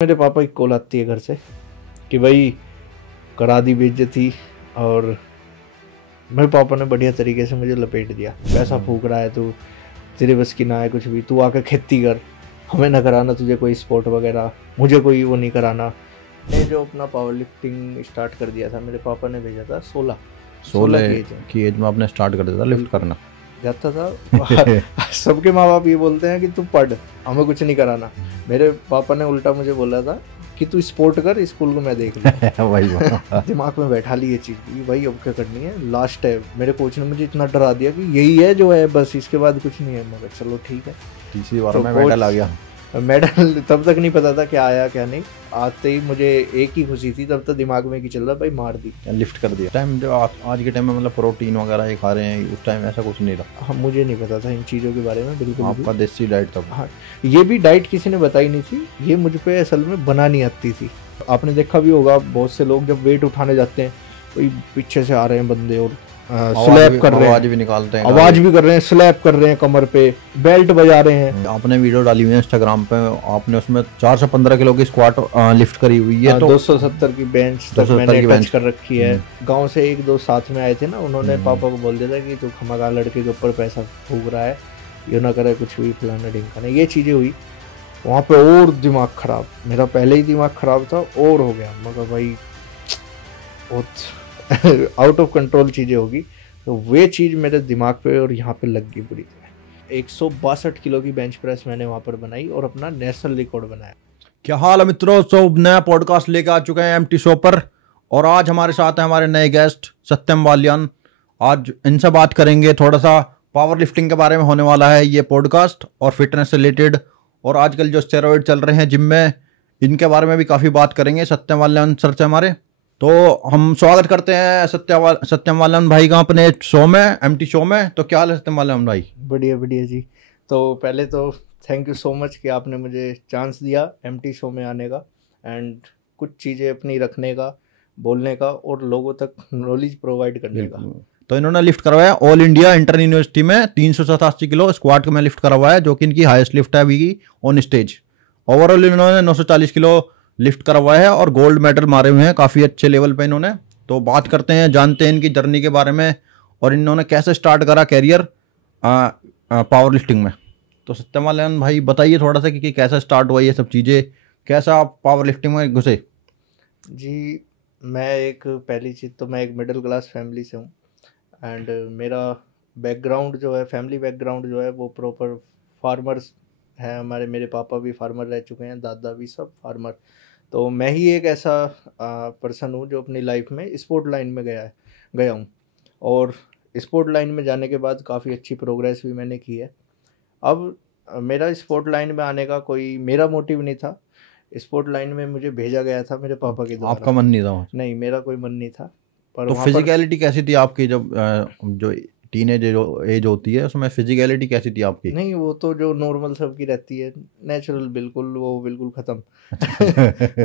मेरे पापा की कॉल आती है घर से कि भाई करा दी बेइज्जती। और मेरे पापा ने बढ़िया तरीके से मुझे लपेट दिया, पैसा फूक रहा है तू, तेरे बस की ना है कुछ भी, तू आकर खेती कर, हमें ना कराना तुझे कोई स्पोर्ट वगैरह, मुझे कोई वो नहीं कराना। मैंने जो अपना पावर लिफ्टिंग स्टार्ट कर दिया था, मेरे पापा ने भेजा था 16 की एज में आपने स्टार्ट कर दिया था लिफ्ट करना। जाता था सबके माँ बाप ये बोलते हैं कि तू पढ़, हमें कुछ नहीं कराना। मेरे पापा ने उल्टा मुझे बोला था कि तू स्पोर्ट कर, स्कूल को मैं देख लूँ। वही दिमाग में बैठा ली ये चीज़ कि भाई अब क्या करनी है, लास्ट है। मेरे कोच ने मुझे इतना डरा दिया कि यही है जो है, बस इसके बाद कुछ नहीं है। मगर चलो ठीक है, तीसरी बार में मेडल आ गया। मेडल तब तक नहीं पता था क्या आया क्या नहीं, आते ही मुझे एक ही खुशी थी, तब तक दिमाग में कि चल रहा भाई मार दी, लिफ्ट कर दिया। टाइम जो आज के टाइम में मतलब प्रोटीन वगैरह ये खा रहे हैं, उस टाइम ऐसा कुछ नहीं था। हाँ, मुझे नहीं पता था इन चीज़ों के बारे में बिल्कुल। आपका देसी डाइट था। हाँ, ये भी डाइट किसी ने बताई नहीं थी, ये मुझ पे असल में बनानी आती थी। आपने देखा भी होगा बहुत से लोग जब वेट उठाने जाते हैं, कोई पीछे से आ रहे हैं बंदे और स्लैप कर रहे हैं, आवाज भी निकालते हैं, आवाज भी कर रहे हैं, स्लैप कर रहे हैं, कमर पे बेल्ट बजा रहे हैं। आपने वीडियो डाली हुई है इंस्टाग्राम पे, आपने उसमें 415 किलो की स्क्वाट लिफ्ट करी हुई है। तो 270 की बेंच तक मैंने टच कर रखी है। गांव से एक दो साथ में आए थे ना, उन्होंने पापा को बोल दिया था कि तू खमागा लड़के के ऊपर पैसा फूक रहा है, ये ना करे कुछ भी, फलाना ढिमकाना। ये चीजें हुई वहाँ पे और दिमाग खराब, मेरा पहले ही दिमाग खराब था और हो गया। मगर भाई बहुत आउट ऑफ कंट्रोल चीज़ें होगी, तो वे चीज़ मेरे दिमाग पे और यहाँ पे लग गई बुरी तरह। 162 किलो की बेंच प्रेस मैंने वहाँ पर बनाई और अपना नेशनल रिकॉर्ड बनाया। क्या हाल है मित्रों, सब नया पॉडकास्ट लेकर आ चुके हैं एमटी शो पर, और आज हमारे साथ हैं हमारे नए गेस्ट सत्यम वालियान। आज इनसे बात करेंगे, थोड़ा सा पावर लिफ्टिंग के बारे में होने वाला है ये पॉडकास्ट, और फिटनेस से रिलेटेड, और आजकल जो स्टेरॉइड चल रहे हैं जिम में, इनके बारे में भी काफ़ी बात करेंगे सत्यम वालियान सर से हमारे। तो हम स्वागत करते हैं सत्यम वालियान भाई का अपने शो में, एमटी शो में। तो क्या हाल है सत्यम वालियान भाई? बढ़िया बढ़िया जी। तो पहले तो थैंक यू सो मच कि आपने मुझे चांस दिया एमटी शो में आने का, एंड कुछ चीज़ें अपनी रखने का, बोलने का और लोगों तक नॉलेज प्रोवाइड करने का। तो इन्होंने लिफ्ट करवाया ऑल इंडिया इंटर यूनिवर्सिटी में 387 किलो स्क्वाट में लिफ्ट करवाया, जो कि इनकी हाईएस्ट लिफ्ट है अभी की ऑन स्टेज। ओवरऑल इन्होंने 940 किलो लिफ्ट करवाया है और गोल्ड मेडल मारे हुए हैं काफ़ी अच्छे लेवल पे इन्होंने। तो बात करते हैं, जानते हैं इनकी जर्नी के बारे में और इन्होंने कैसे स्टार्ट करा कैरियर पावर लिफ्टिंग में। तो सत्यम वालियान भाई बताइए थोड़ा सा कि कैसे स्टार्ट हुआ ये सब चीज़ें, कैसा आप पावर लिफ्टिंग में घुसे? जी, पहली चीज़ तो मैं एक मिडिल क्लास फैमिली से हूँ, एंड मेरा बैकग्राउंड जो है, फैमिली बैकग्राउंड जो है वो प्रॉपर फार्मर्स है। मेरे पापा भी फार्मर रह चुके हैं, दादा भी, सब फार्मर। तो मैं ही एक ऐसा पर्सन हूँ जो अपनी लाइफ में स्पोर्ट लाइन में गया हूँ, और स्पोर्ट लाइन में जाने के बाद काफ़ी अच्छी प्रोग्रेस भी मैंने की है। अब मेरा स्पोर्ट लाइन में आने का कोई मेरा मोटिव नहीं था, स्पोर्ट लाइन में मुझे भेजा गया था मेरे पापा के द्वारा। आपका मन नहीं था? नहीं, मेरा कोई मन नहीं था। पर तो फिजिकलिटी कैसी थी आपकी, जब जो टीनेज एज होती है उसमें फिजिकलिटी कैसी थी आपकी? नहीं, वो तो जो नॉर्मल सबकी रहती है, नेचुरल, बिल्कुल वो बिल्कुल ख़त्म।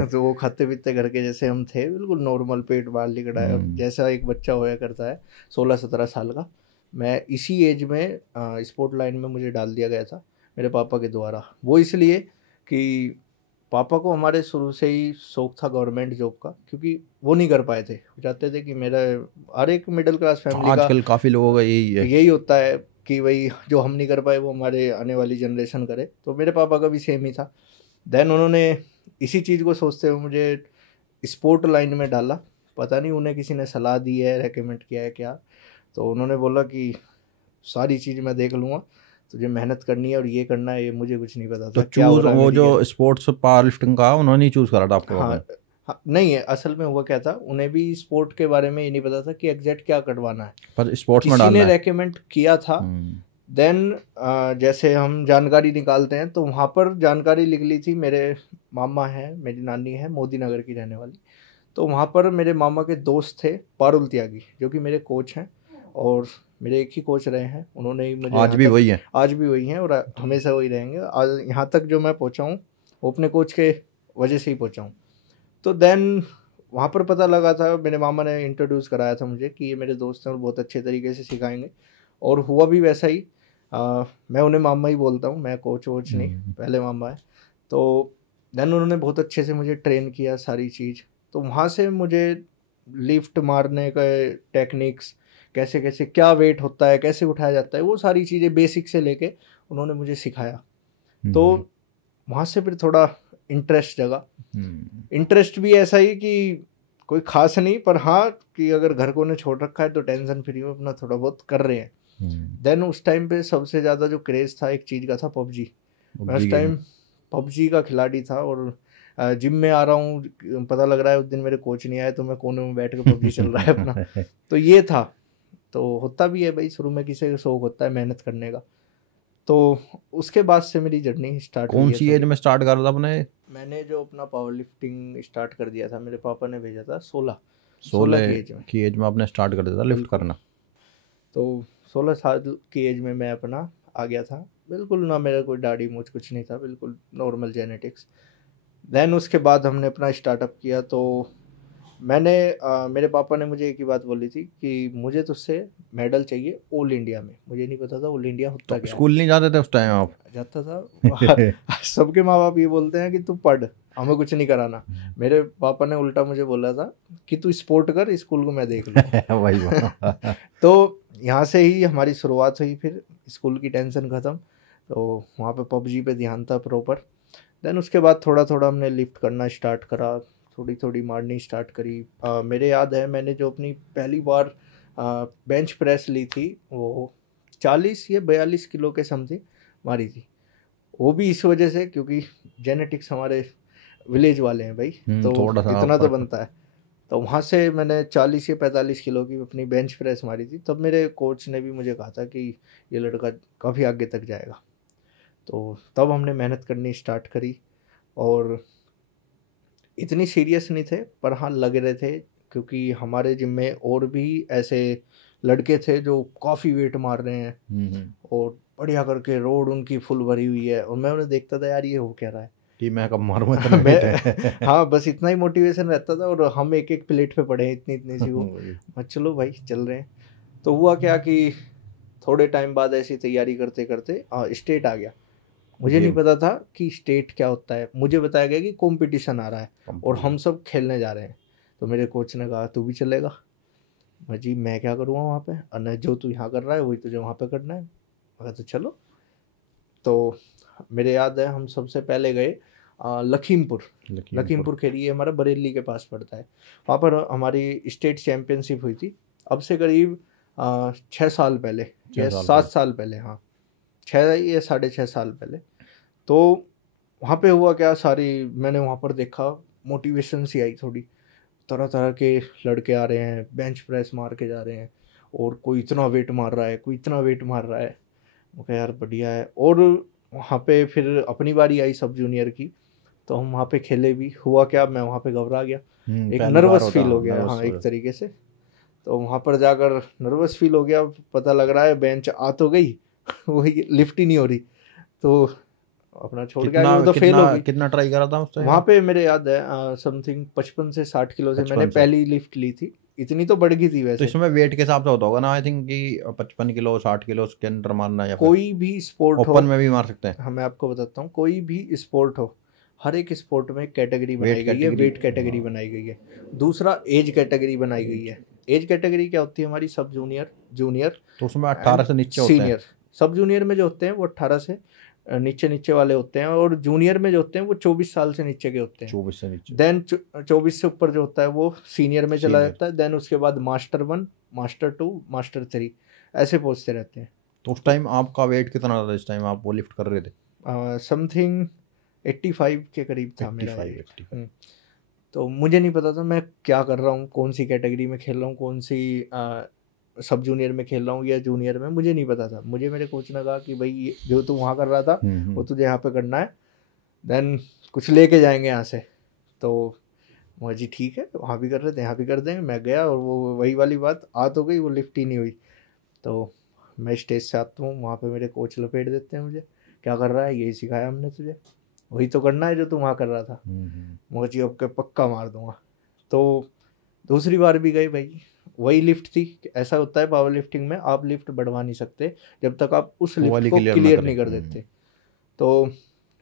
तो वो खाते पीते घर के जैसे हम थे, बिल्कुल नॉर्मल, पेट बाहर लिकड़ा है जैसा एक बच्चा होया करता है 16-17 साल का। मैं इसी एज में स्पोर्ट लाइन में मुझे डाल दिया गया था मेरे पापा के द्वारा। वो इसलिए कि पापा को हमारे शुरू से ही शौक था गवर्नमेंट जॉब का, क्योंकि वो नहीं कर पाए थे। वो चाहते थे कि मेरा, हर एक मिडिल क्लास फैमिली का आजकल काफ़ी लोगों का यही होता है कि भाई जो हम नहीं कर पाए वो हमारे आने वाली जनरेशन करे। तो मेरे पापा का भी सेम ही था। देन उन्होंने इसी चीज़ को सोचते हुए मुझे स्पोर्ट लाइन में डाला। पता नहीं उन्हें किसी ने सलाह दी है, रेकमेंड किया है क्या, तो उन्होंने बोला कि सारी चीज़ मैं देख लूँगा, तुझे मेहनत करनी है और ये करना है, ये मुझे कुछ नहीं पता था। तो चूज वो जो स्पोर्ट्स पावर लिफ्टिंग का उन्होंने चूज करा था आपको? हाँ, नहीं है, असल में हुआ क्या था, उन्हें भी स्पोर्ट के बारे में ये नहीं पता था कि एग्जैक्ट क्या करवाना है, पर स्पोर्ट्स में किसी डालना ने है। रेकमेंड किया था। देन जैसे हम जानकारी निकालते हैं तो वहाँ पर जानकारी लिख ली थी, मेरे मामा हैं, मेरी नानी है मोदी नगर की रहने वाली। तो वहाँ पर मेरे मामा के दोस्त थे पारुल त्यागी, जो कि मेरे कोच हैं, और मेरे एक ही कोच रहे हैं। उन्होंने ही मुझे आज भी वही हैं और हमेशा वही रहेंगे। आज यहाँ तक जो मैं पहुँचा हूँ वो अपने कोच के वजह से ही पहुँचा हूँ। तो देन वहाँ पर पता लगा था, मेरे मामा ने इंट्रोड्यूस कराया था मुझे कि ये मेरे दोस्त हैं और बहुत अच्छे तरीके से सिखाएंगे, और हुआ भी वैसा ही। मैं उन्हें मामा ही बोलता हूँ, मैं कोच वोच नहीं, पहले मामा है। तो देन उन्होंने बहुत अच्छे से मुझे ट्रेन किया सारी चीज़। तो वहाँ से मुझे लिफ्ट मारने का टेक्निक्स, कैसे कैसे क्या वेट होता है, कैसे उठाया जाता है, वो सारी चीज़ें बेसिक से लेके उन्होंने मुझे सिखाया। तो वहाँ से फिर थोड़ा इंटरेस्ट जगा। इंटरेस्ट भी ऐसा ही कि कोई खास नहीं, पर हाँ कि अगर घर को ने छोड़ रखा है तो टेंशन फ्री में अपना थोड़ा बहुत कर रहे हैं। देन उस टाइम पे सबसे ज़्यादा जो क्रेज़ था एक चीज़ का था पबजी। मैं उस टाइम पबजी का खिलाड़ी था, और जिम में आ रहा हूँ, पता लग रहा है उस दिन मेरे कोच नहीं आए तो मैं कोने में बैठ के पबजी चल रहा है अपना। तो ये था। तो होता भी है भाई, शुरू में किसी का शौक होता है मेहनत करने का। तो उसके बाद से मेरी जर्नी स्टार्ट हुई कौन है सी एज में स्टार्ट कर रहा था आपने? मैंने जो अपना पावर लिफ्टिंग स्टार्ट कर दिया था, मेरे पापा ने भेजा था 16 16 की एज में। की एज में आपने स्टार्ट कर दिया था लिफ्ट बिल्कुल। करना? तो 16 साल की एज में मैं अपना आ गया था। बिल्कुल ना मेरा कोई दाढ़ी मूंछ कुछ नहीं था, बिल्कुल नॉर्मल जेनेटिक्स। देन उसके बाद हमने अपना स्टार्टअप किया। तो मैंने मेरे पापा ने मुझे एक ही बात बोली थी कि मुझे तुझसे मेडल चाहिए ऑल इंडिया में। मुझे नहीं पता था ऑल इंडिया होता तो क्या है। स्कूल नहीं जाते थे उस टाइम आप? जाता था। सबके माँ बाप ये बोलते हैं कि तू पढ़, हमें कुछ नहीं कराना। मेरे पापा ने उल्टा मुझे बोला था कि तू स्पोर्ट कर, स्कूल को मैं देख लूँगा। वही बात। तो यहाँ से ही हमारी शुरुआत हुई। फिर स्कूल की टेंशन ख़त्म, तो वहाँ पे पबजी पे ध्यान था प्रॉपर। देन उसके बाद थोड़ा थोड़ा हमने लिफ्ट करना स्टार्ट करा, थोड़ी थोड़ी मारनी स्टार्ट करी। मेरे याद है मैंने जो अपनी पहली बार बेंच प्रेस ली थी वो 40 या 42 किलो के समथिंग मारी थी। वो भी इस वजह से क्योंकि जेनेटिक्स हमारे विलेज वाले हैं भाई, तो थोड़ा सा इतना तो फर्क। बनता है। तो वहाँ से मैंने 40 या 45 किलो की अपनी बेंच प्रेस मारी थी। तब मेरे कोच ने भी मुझे कहा था कि ये लड़का काफ़ी आगे तक जाएगा। तो तब हमने मेहनत करनी स्टार्ट करी, और इतनी सीरियस नहीं थे पर हाँ लग रहे थे, क्योंकि हमारे जिम में और भी ऐसे लड़के थे जो काफ़ी वेट मार रहे हैं और बढ़िया करके रोड उनकी फुल भरी हुई है, और मैं उन्हें देखता था यार ये हो क्या रहा है। कि मैं कब मारूंगा इतना मैं वेट है। हाँ बस इतना ही मोटिवेशन रहता था, और हम एक एक प्लेट पे पड़े हैं इतनी इतनी सी वो। वही। मैं चलो भाई चल रहे हैं। तो हुआ क्या कि थोड़े टाइम बाद ऐसी तैयारी करते करते स्टेट आ गया। मुझे नहीं गेम पता था कि स्टेट क्या होता है, मुझे बताया गया कि कंपटीशन आ रहा है और हम कंपटीशन। सब खेलने जा रहे हैं। तो मेरे कोच ने कहा तू भी चलेगा। मैं जी मैं क्या करूँगा वहाँ पे, और जो तू यहाँ कर रहा है वही तुझे वहाँ पे करना है। मैं कहा तो चलो। तो मेरे याद है हम सबसे पहले गए लखीमपुर। लखीमपुर। लखीमपुर खेली है, हमारा बरेली के पास पड़ता है। वहाँ पर हमारी स्टेट चैम्पियनशिप हुई थी। अब से करीब 6 साल पहले 6 या साल 7 साल पहले, हाँ 6 या 6.5 साल पहले। तो वहाँ पे हुआ क्या, सारी मैंने वहाँ पर देखा, मोटिवेशन सी आई थोड़ी। तरह तरह के लड़के आ रहे हैं, बेंच प्रेस मार के जा रहे हैं, और कोई इतना वेट मार रहा है, कोई इतना वेट मार रहा है। मैं कहा यार बढ़िया है। और वहाँ पे फिर अपनी बारी आई सब जूनियर की, तो हम वहाँ पे खेले भी। हुआ क्या, मैं वहाँ पे घबरा गया, एक पहली बार नर्वस होता, फील हो गया, नर्वस हाँ हो एक जाता। तरीके से। तो वहाँ पर जाकर नर्वस फील हो गया, पता लग रहा है बेंच आ तो गई वही लिफ्ट ही नहीं हो रही। तो अपना छोड़ के आगे, कितना वो तो फेल कितना हो गई। कितना ट्राई करा था उस टाइम वहाँ आप? पे मेरे याद है समथिंग 55 से 60 किलो से मैंने 55 से? पहली लिफ्ट ली थी। इतनी तो बढ़ गई थी तो वैसे। इसमें वेट के हिसाब से होता होगा ना, आई थिंक कि 55 किलो 60 किलो उसके अंदर मारना, या फिर कोई भी स्पोर्ट हो, ओपन में भी मार सकते हैं? हाँ मैं आपको बताता हूँ, कोई भी स्पोर्ट हो, हर एक स्पोर्ट में कैटेगरी वेट बनाई गई है, कैटेगरी। वेट कैटेगरी बनाई गई है। दूसरा एज कैटेगरी बनाई गई है। एज कैटेगरी क्या होती है हमारी, सब जूनियर, जूनियर तो उसमें 18 एंड से नीचे होते हैं? सीनियर। सब जूनियर में जो होते हैं वो 18 से नीचे नीचे वाले होते हैं, और जूनियर में जो होते हैं वो 24 साल से नीचे के होते हैं। 24 से नीचे। देन 24 से ऊपर जो होता है वो सीनियर में चला सीनियर। जाता है। देन उसके बाद मास्टर 1, मास्टर 2, मास्टर 3, ऐसे पहुँचते रहते हैं। तो उस टाइम आपका वेट कितना था जिस टाइम आप वो लिफ्ट कर रहे थे? समथिंग 85 के करीब था मेरा 85 वेट। 85। तो मुझे नहीं पता था मैं क्या कर रहा हूँ, कौन सी कैटेगरी में खेल रहा हूँ, कौन सी सब जूनियर में खेल रहा हूँ या जूनियर में, मुझे नहीं पता था। मुझे मेरे कोच ने कहा कि भाई जो तू वहाँ कर रहा था वो तुझे यहाँ पे करना है, देन कुछ लेके जाएंगे यहाँ से। तो मुझे जी ठीक है, वहाँ भी कर रहे थे यहाँ भी कर देंगे। मैं गया और वो वही वाली बात आ तो गई, वो लिफ्ट ही नहीं हुई। तो मैं स्टेज से आता हूँ, वहाँ पे मेरे कोच लपेट देते हैं मुझे, क्या कर रहा है, यही सिखाया हमने तुझे, वही तो करना है जो तू वहाँ कर रहा था। मुझे जी अब के पक्का मार दूंगा। तो दूसरी बार भी गए भाई, वही लिफ्ट थी। ऐसा होता है पावर लिफ्टिंग में, आप लिफ्ट बढ़वा नहीं सकते जब तक आप उस वो लिफ्ट वाली को क्लियर ना क्लियर करें। नहीं कर देते। तो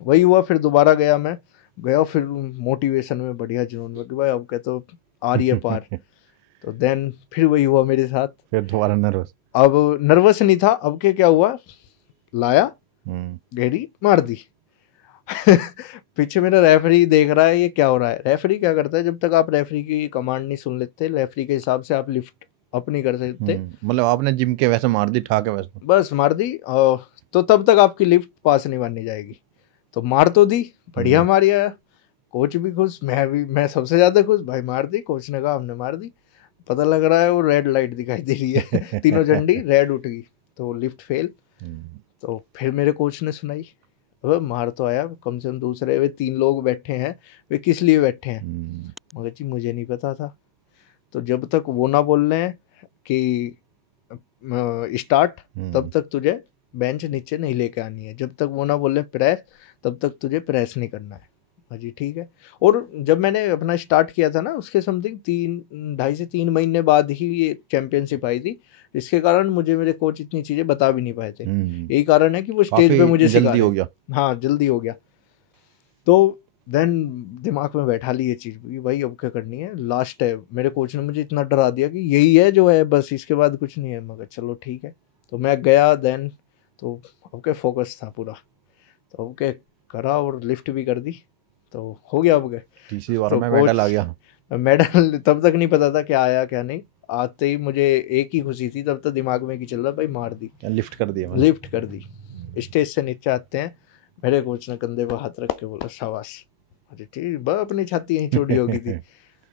वही हुआ, फिर दोबारा गया मैं, गया फिर मोटिवेशन में बढ़िया जुनून में कि भाई अब क्या तो आ रही है पार। तो देन फिर वही हुआ मेरे साथ। फिर दोबारा नर्वस। अब नर्वस नहीं था, अब क्या हुआ, लाया गहरी मार दी। पीछे मेरा रेफरी देख रहा है ये क्या हो रहा है। रेफरी क्या करता है, जब तक आप रेफरी की कमांड नहीं सुन लेते, रेफरी के हिसाब से आप लिफ्ट अप नहीं कर सकते। मतलब आपने जिम के वैसे मार दी, ठा के वैसे बस मार दी, तो तब तक आपकी लिफ्ट पास नहीं मानी जाएगी। तो मार तो दी, बढ़िया मारी आया, कोच भी खुश, मैं सबसे ज़्यादा खुश, भाई मार दी, कोच ने कहा हमने मार दी। पता लग रहा है वो रेड लाइट दिखाई दे रही है, तीनों झंडी रेड उठ गई, तो लिफ्ट फेल। तो फिर मेरे कोच ने सुनाई, अब मार तो आया, कम से कम दूसरे वे 3 लोग बैठे हैं, वे किस लिए बैठे हैं। मगर जी मुझे नहीं पता था। तो जब तक वो ना बोल रहे हैं कि स्टार्ट, तब तक तुझे बेंच नीचे नहीं लेके आनी है। जब तक वो ना बोले प्रेस, तब तक तुझे प्रेस नहीं करना है। जी ठीक है। और जब मैंने अपना स्टार्ट किया था ना, उसके समथिंग 2.5 से 3 महीने बाद ही ये चैंपियनशिप आई थी, इसके कारण मुझे मेरे कोच इतनी चीज़ें बता भी नहीं पाए थे। यही कारण है कि वो स्टेज पे मुझे सिखा जल्दी हो गया। हाँ जल्दी हो गया। तो देन दिमाग में बैठा ली ये चीज़ कि भाई अब क्या करनी है, लास्ट है। मेरे कोच ने मुझे इतना डरा दिया कि यही है जो है, बस इसके बाद कुछ नहीं है। मगर चलो ठीक है। तो मैं गया देन, तो अब क्या फोकस था पूरा, तो अब क्या करा और लिफ्ट भी कर दी, तो हो गया। अब क्या तीसरी बार तो में मेडल आ गया। मेडल तब तक नहीं पता था क्या आया क्या नहीं। आते ही मुझे एक ही खुशी थी, तब तक दिमाग में कि चल रहा भाई मार दी, लिफ्ट कर दिया। लिफ्ट कर दी। स्टेज से नीचे आते हैं, मेरे कोच ने कंधे पर हाथ रख के बोला शाबाश। अरे ठीक, बस अपनी छाती यहीं चोटी हो गई थी।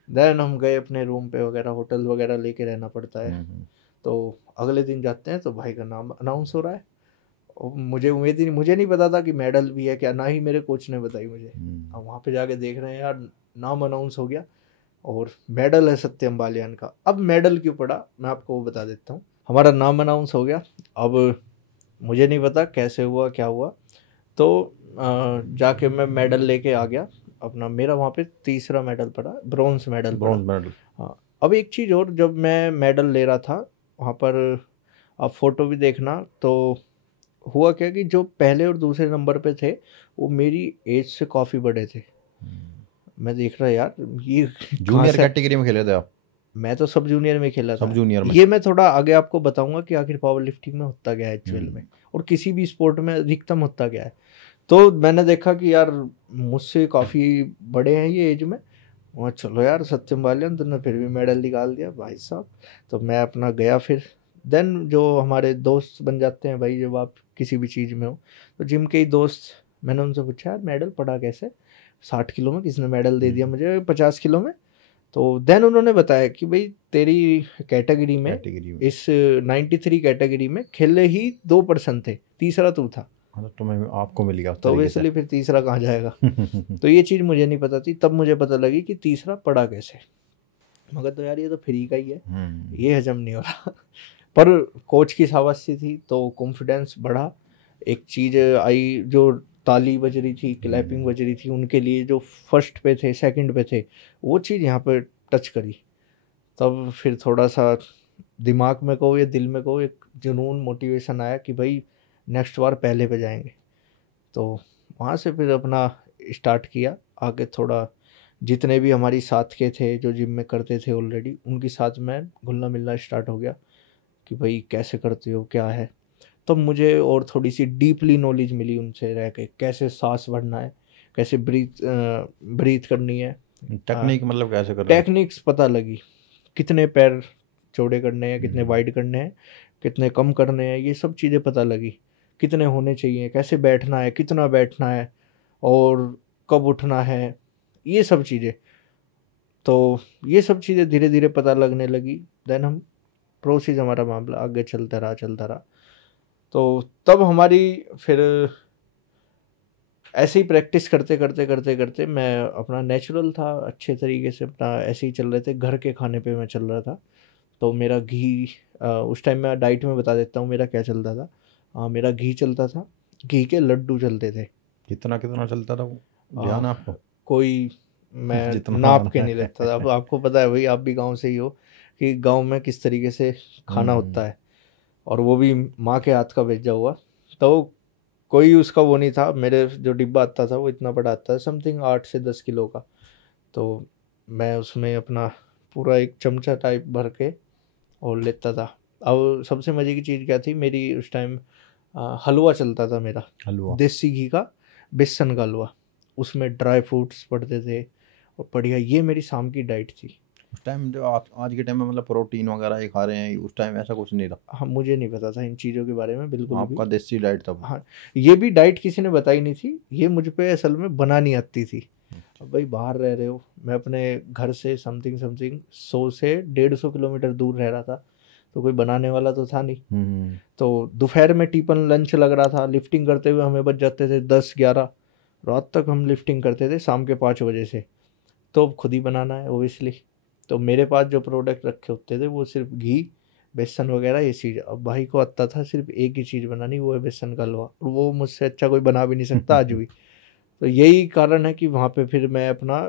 देन हम गए अपने रूम पे वगैरह, होटल वगैरह लेके रहना पड़ता है। तो अगले दिन जाते हैं तो भाई का नाम अनाउंस हो रहा है, और मुझे उम्मीद ही, मुझे नहीं पता था कि मेडल भी है क्या, ना ही मेरे कोच ने बताई मुझे। अब वहाँ पे जाके देख रहे हैं यार, नाम अनाउंस हो गया और मेडल है सत्यम बालियान का। अब मेडल क्यों पड़ा मैं आपको वो बता देता हूँ। हमारा नाम अनाउंस हो गया, अब मुझे नहीं पता कैसे हुआ क्या हुआ, तो जाके मैं मेडल लेके आ गया अपना। मेरा वहाँ पे तीसरा मेडल पड़ा, ब्रॉन्ज मेडल पड़ा। मेडल। हाँ, अब एक चीज़ और, जब मैं मेडल ले रहा था वहाँ पर, आप फोटो भी देखना, तो हुआ क्या कि जो पहले और दूसरे नंबर पे थे वो मेरी एज से काफ़ी बड़े थे। मैं देख रहा यार ये जूनियर कैटेगरी में खेले थे आप? मैं तो सब जूनियर में खेला था। सब जूनियर में। ये मैं थोड़ा आगे आपको बताऊंगा कि आखिर पावर लिफ्टिंग में होता क्या है एक्चुअल में, और किसी भी स्पोर्ट में अधिकतम होता क्या है। तो मैंने देखा कि यार मुझसे काफ़ी बड़े हैं ये एज में, और चलो यार सत्यम बालियन तुमने फिर भी मेडल निकाल दिया भाई साहब। तो मैं अपना गया फिर। देन जो हमारे दोस्त बन जाते हैं भाई, जब आप किसी भी चीज़ में हो, तो जिम के ही दोस्त, मैंने उनसे पूछा यार मेडल पड़ा कैसे, 60 किलो में किसने मेडल दे दिया मुझे 50 किलो में। तो देन उन्होंने बताया कि भाई तेरी कैटेगरी में इस 93 कैटेगरी में खेले ही 2 पर्सन थे, तीसरा तू था। तुम्हें आपको मिल गया तो इसलिए फिर तीसरा कहाँ जाएगा। तो ये चीज़ मुझे नहीं पता थी, तब मुझे पता लगी कि तीसरा पड़ा कैसे। मगर तो यार ये तो फ्री का ही है, ये हजम नहीं हो रहा। पर कोच की शाबाशी थी तो कॉन्फिडेंस बढ़ा। एक चीज़ आई, जो ताली बज रही थी, क्लैपिंग बज रही थी, उनके लिए जो फर्स्ट पे थे सेकंड पे थे, वो चीज़ यहाँ पे टच करी। तब फिर थोड़ा सा दिमाग में कहो या दिल में कहो, एक जुनून मोटिवेशन आया कि भाई नेक्स्ट बार पहले पे जाएंगे। तो वहाँ से फिर अपना स्टार्ट किया आगे थोड़ा। जितने भी हमारी साथ के थे जो जिम में करते थे ऑलरेडी, उनके साथ मैं घुलना मिलना स्टार्ट हो गया कि भाई कैसे करते हो क्या है। तब मुझे और थोड़ी सी डीपली नॉलेज मिली उनसे रह के, कैसे सांस भरना है, कैसे ब्रीथ करनी है। टेक्निक मतलब कैसे करना, टेक्निक्स पता लगी, कितने पैर चौड़े करने हैं, कितने वाइड करने हैं, कितने कम करने हैं, ये सब चीज़ें पता लगी। कितने होने चाहिए, कैसे बैठना है, कितना बैठना है, और कब उठना है, ये सब चीज़ें। तो ये सब चीज़ें धीरे धीरे पता लगने लगी। देन हम प्रोसेस, हमारा मामला आगे चलता रहा चलता रहा। तो तब हमारी फिर ऐसे ही प्रैक्टिस करते करते करते करते मैं अपना नेचुरल था, अच्छे तरीके से अपना ऐसे ही चल रहे थे, घर के खाने पे मैं चल रहा था। तो मेरा घी, उस टाइम मैं डाइट में बता देता हूँ मेरा क्या चलता था। मेरा घी चलता था, घी के लड्डू चलते थे। कितना कितना चलता था वो ध्यान है आपको? कोई मैं जितना नाप के नहीं लेता था। अब आपको पता है भाई, आप भी गांव से ही हो, कि गांव में किस तरीके से खाना होता है, और वो भी माँ के हाथ का भेजा हुआ। तो कोई उसका वो नहीं था। मेरे जो डिब्बा आता था वो इतना बड़ा आता था, समथिंग 8 से 10 किलो का। तो मैं उसमें अपना पूरा एक चमचा टाइप भर के और लेता था। अब सबसे मज़े की चीज़ क्या थी मेरी उस टाइम, हलवा चलता था मेरा, हलवा। देसी घी का, बेसन का हलवा। उसमें ड्राई फ्रूट्स पड़ते थे और बढ़िया, ये मेरी शाम की डाइट थी। उस टाइम जो आज के टाइम में मतलब प्रोटीन वगैरह ये खा रहे हैं, उस टाइम ऐसा कुछ नहीं था। हाँ, मुझे नहीं पता था इन चीज़ों के बारे में बिल्कुल भी। आपका देसी डाइट था वो। हाँ, ये भी डाइट किसी ने बताई नहीं थी, ये मुझ पे असल में बनानी आती थी। अब भाई बाहर रह रहे हो, मैं अपने घर से समथिंग समथिंग 100 से 150 किलोमीटर दूर रह रहा था, तो कोई बनाने वाला तो था नहीं। तो दोपहर में टिफिन लंच लग रहा था, लिफ्टिंग करते हुए हमें बच जाते थे 10-11, रात तक हम लिफ्टिंग करते थे शाम के 5 बजे से। तो अब खुद ही बनाना है ओबियसली। तो मेरे पास जो प्रोडक्ट रखे होते थे वो सिर्फ घी, बेसन वगैरह ये चीज़। अब भाई को आता था सिर्फ एक ही चीज़ बनानी, वो है बेसन का हलवा, और वो मुझसे अच्छा कोई बना भी नहीं सकता आज भी। तो यही कारण है कि वहाँ पे फिर मैं अपना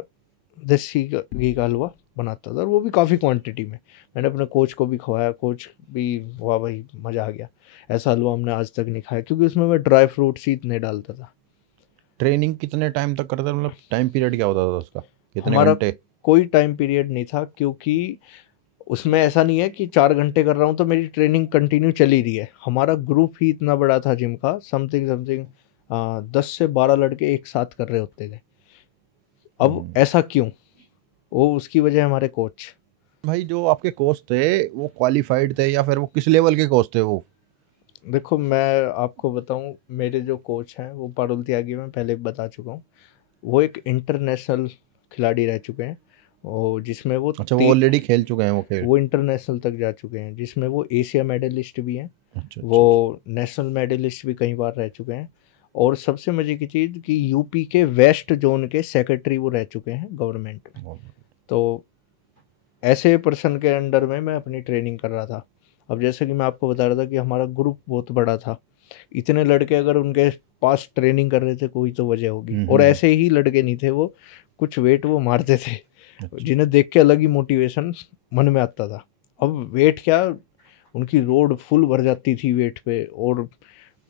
देसी घी का हलवा बनाता था, और वो भी काफ़ी क्वांटिटी में। मैंने अपने कोच को भी खवाया, कोच भी वाह भाई मज़ा आ गया। ऐसा हलवा हमने आज तक नहीं खाया, क्योंकि उसमें मैं ड्राई फ्रूट्स ही इतने डालता था। ट्रेनिंग कितने टाइम तक करते थे, मतलब टाइम पीरियड क्या होता था उसका, कितने हमारा घंटे? कोई टाइम पीरियड नहीं था, क्योंकि उसमें ऐसा नहीं है कि 4 घंटे कर रहा हूँ तो मेरी ट्रेनिंग कंटिन्यू चली रही है। हमारा ग्रुप ही इतना बड़ा था जिम का, समथिंग समथिंग 10 से 12 लड़के एक साथ कर रहे होते थे। अब ऐसा क्यों? वो उसकी वजह है हमारे कोच। भाई जो आपके कोच थे वो क्वालिफाइड थे या फिर वो किस लेवल के कोच थे वो? देखो मैं आपको बताऊं, मेरे जो कोच हैं वो पारुल त्यागी, मैं पहले बता चुका हूँ, वो एक इंटरनेशनल खिलाड़ी रह चुके हैं। और जिसमें वो अच्छा, वो ऑलरेडी खेल चुके हैं वो खेल। वो इंटरनेशनल तक जा चुके हैं, जिसमें वो एशिया मेडलिस्ट भी हैं, अच्छा वो अच्छा अच्छा। नेशनल मेडलिस्ट भी कई बार रह चुके हैं। और सबसे मज़े की चीज़ कि यूपी के वेस्ट जोन के सेक्रेटरी वो रह चुके हैं गवर्नमेंट में। तो ऐसे पर्सन के अंडर में मैं अपनी ट्रेनिंग कर रहा था। अब जैसे कि मैं आपको बता रहा था कि हमारा ग्रुप बहुत बड़ा था, इतने लड़के अगर उनके पास ट्रेनिंग कर रहे थे कोई तो वजह होगी, और ऐसे ही लड़के नहीं थे वो, कुछ वेट वो मारते थे अच्छा। जिन्हें देख के अलग ही मोटिवेशन मन में आता था। अब वेट क्या, उनकी रोड फुल भर जाती थी वेट पे, और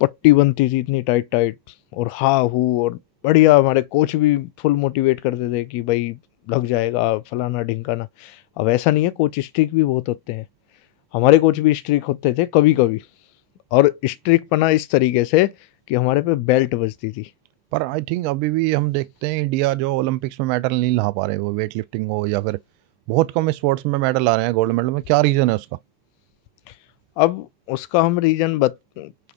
पट्टी बनती थी इतनी टाइट टाइट, और हा हू, और बढ़िया हमारे कोच भी फुल मोटिवेट करते थे कि भाई लग जाएगा फलाना ढिमकाना। अब ऐसा नहीं है, कोच स्ट्रिक भी बहुत होते हैं, हमारे कोच भी स्ट्रिक होते थे कभी कभी। और स्ट्रिक पना इस तरीके से कि हमारे पे बेल्ट बजती थी। पर आई थिंक अभी भी हम देखते हैं इंडिया जो ओलंपिक्स में मेडल नहीं ला पा रहे, वो वेट लिफ्टिंग हो या फिर बहुत कम स्पोर्ट्स में मेडल आ रहे हैं, गोल्ड मेडल में, क्या रीज़न है उसका? अब उसका हम रीजन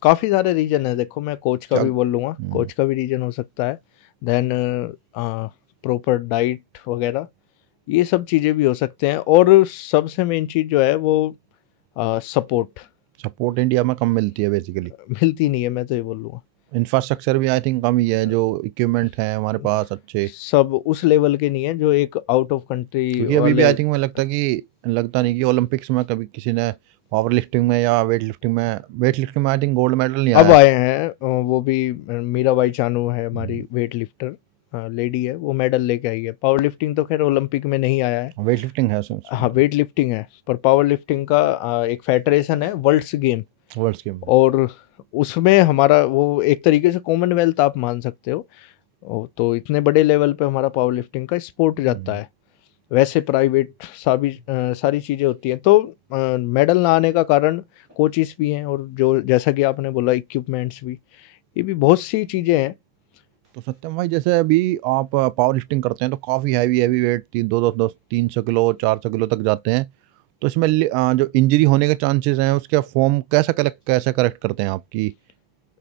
काफ़ी सारे रीजन है। देखो मैं कोच का क्या? भी बोल लूँगा, कोच का भी रीजन हो सकता है। देन प्रॉपर डाइट वगैरह, ये सब चीज़ें भी हो सकते हैं। और सबसे मेन चीज़ जो है वो सपोर्ट सपोर्ट इंडिया में कम मिलती है बेसिकली। मिलती नहीं है, मैं तो ये बोल लूँगा। इंफ्रास्ट्रक्चर भी आई थिंक कम ही है, जो इक्विपमेंट हैं हमारे पास अच्छे। सब उस लेवल के नहीं है जो एक आउट ऑफ कंट्री क्योंकि अभी भी वाले। आई थिंक मुझे लगता नहीं कि ओलंपिक्स में कभी किसी ने पावर लिफ्टिंग में या वेट लिफ्टिंग में आई थिंक गोल्ड मेडल नहीं अब आया। आए हैं वो भी, मीराबाई चानू है हमारी वेट लिफ्टर, लेडी है, वो मेडल लेके आई है। पावर लिफ्टिंग तो खैर ओलंपिक में नहीं आया है। वेट लिफ्टिंग है उसमें। हाँ, वेट लिफ्टिंग है, पर पावर लिफ्टिंग का एक फेडरेशन है, वर्ल्ड्स गेम। World game. और उसमें हमारा वो एक तरीके से कॉमनवेल्थ आप मान सकते हो। तो इतने बड़े लेवल पे हमारा पावर लिफ्टिंग का स्पोर्ट जाता है। वैसे प्राइवेट सारी चीज़ें होती हैं। तो मेडल ना आने का कारण कोचिस भी हैं, और जो जैसा कि आपने बोला इक्विपमेंट्स भी, ये भी बहुत सी चीज़ें हैं। तो सत्यम भाई, जैसे अभी आप पावर लिफ्टिंग करते हैं तो काफ़ी heavy heavy weight, 300 kilo 400 kilo तक जाते हैं। तो इसमें जो इंजरी होने के चांसेस हैं उसका फॉर्म कैसे करेक्ट करते हैं आपकी?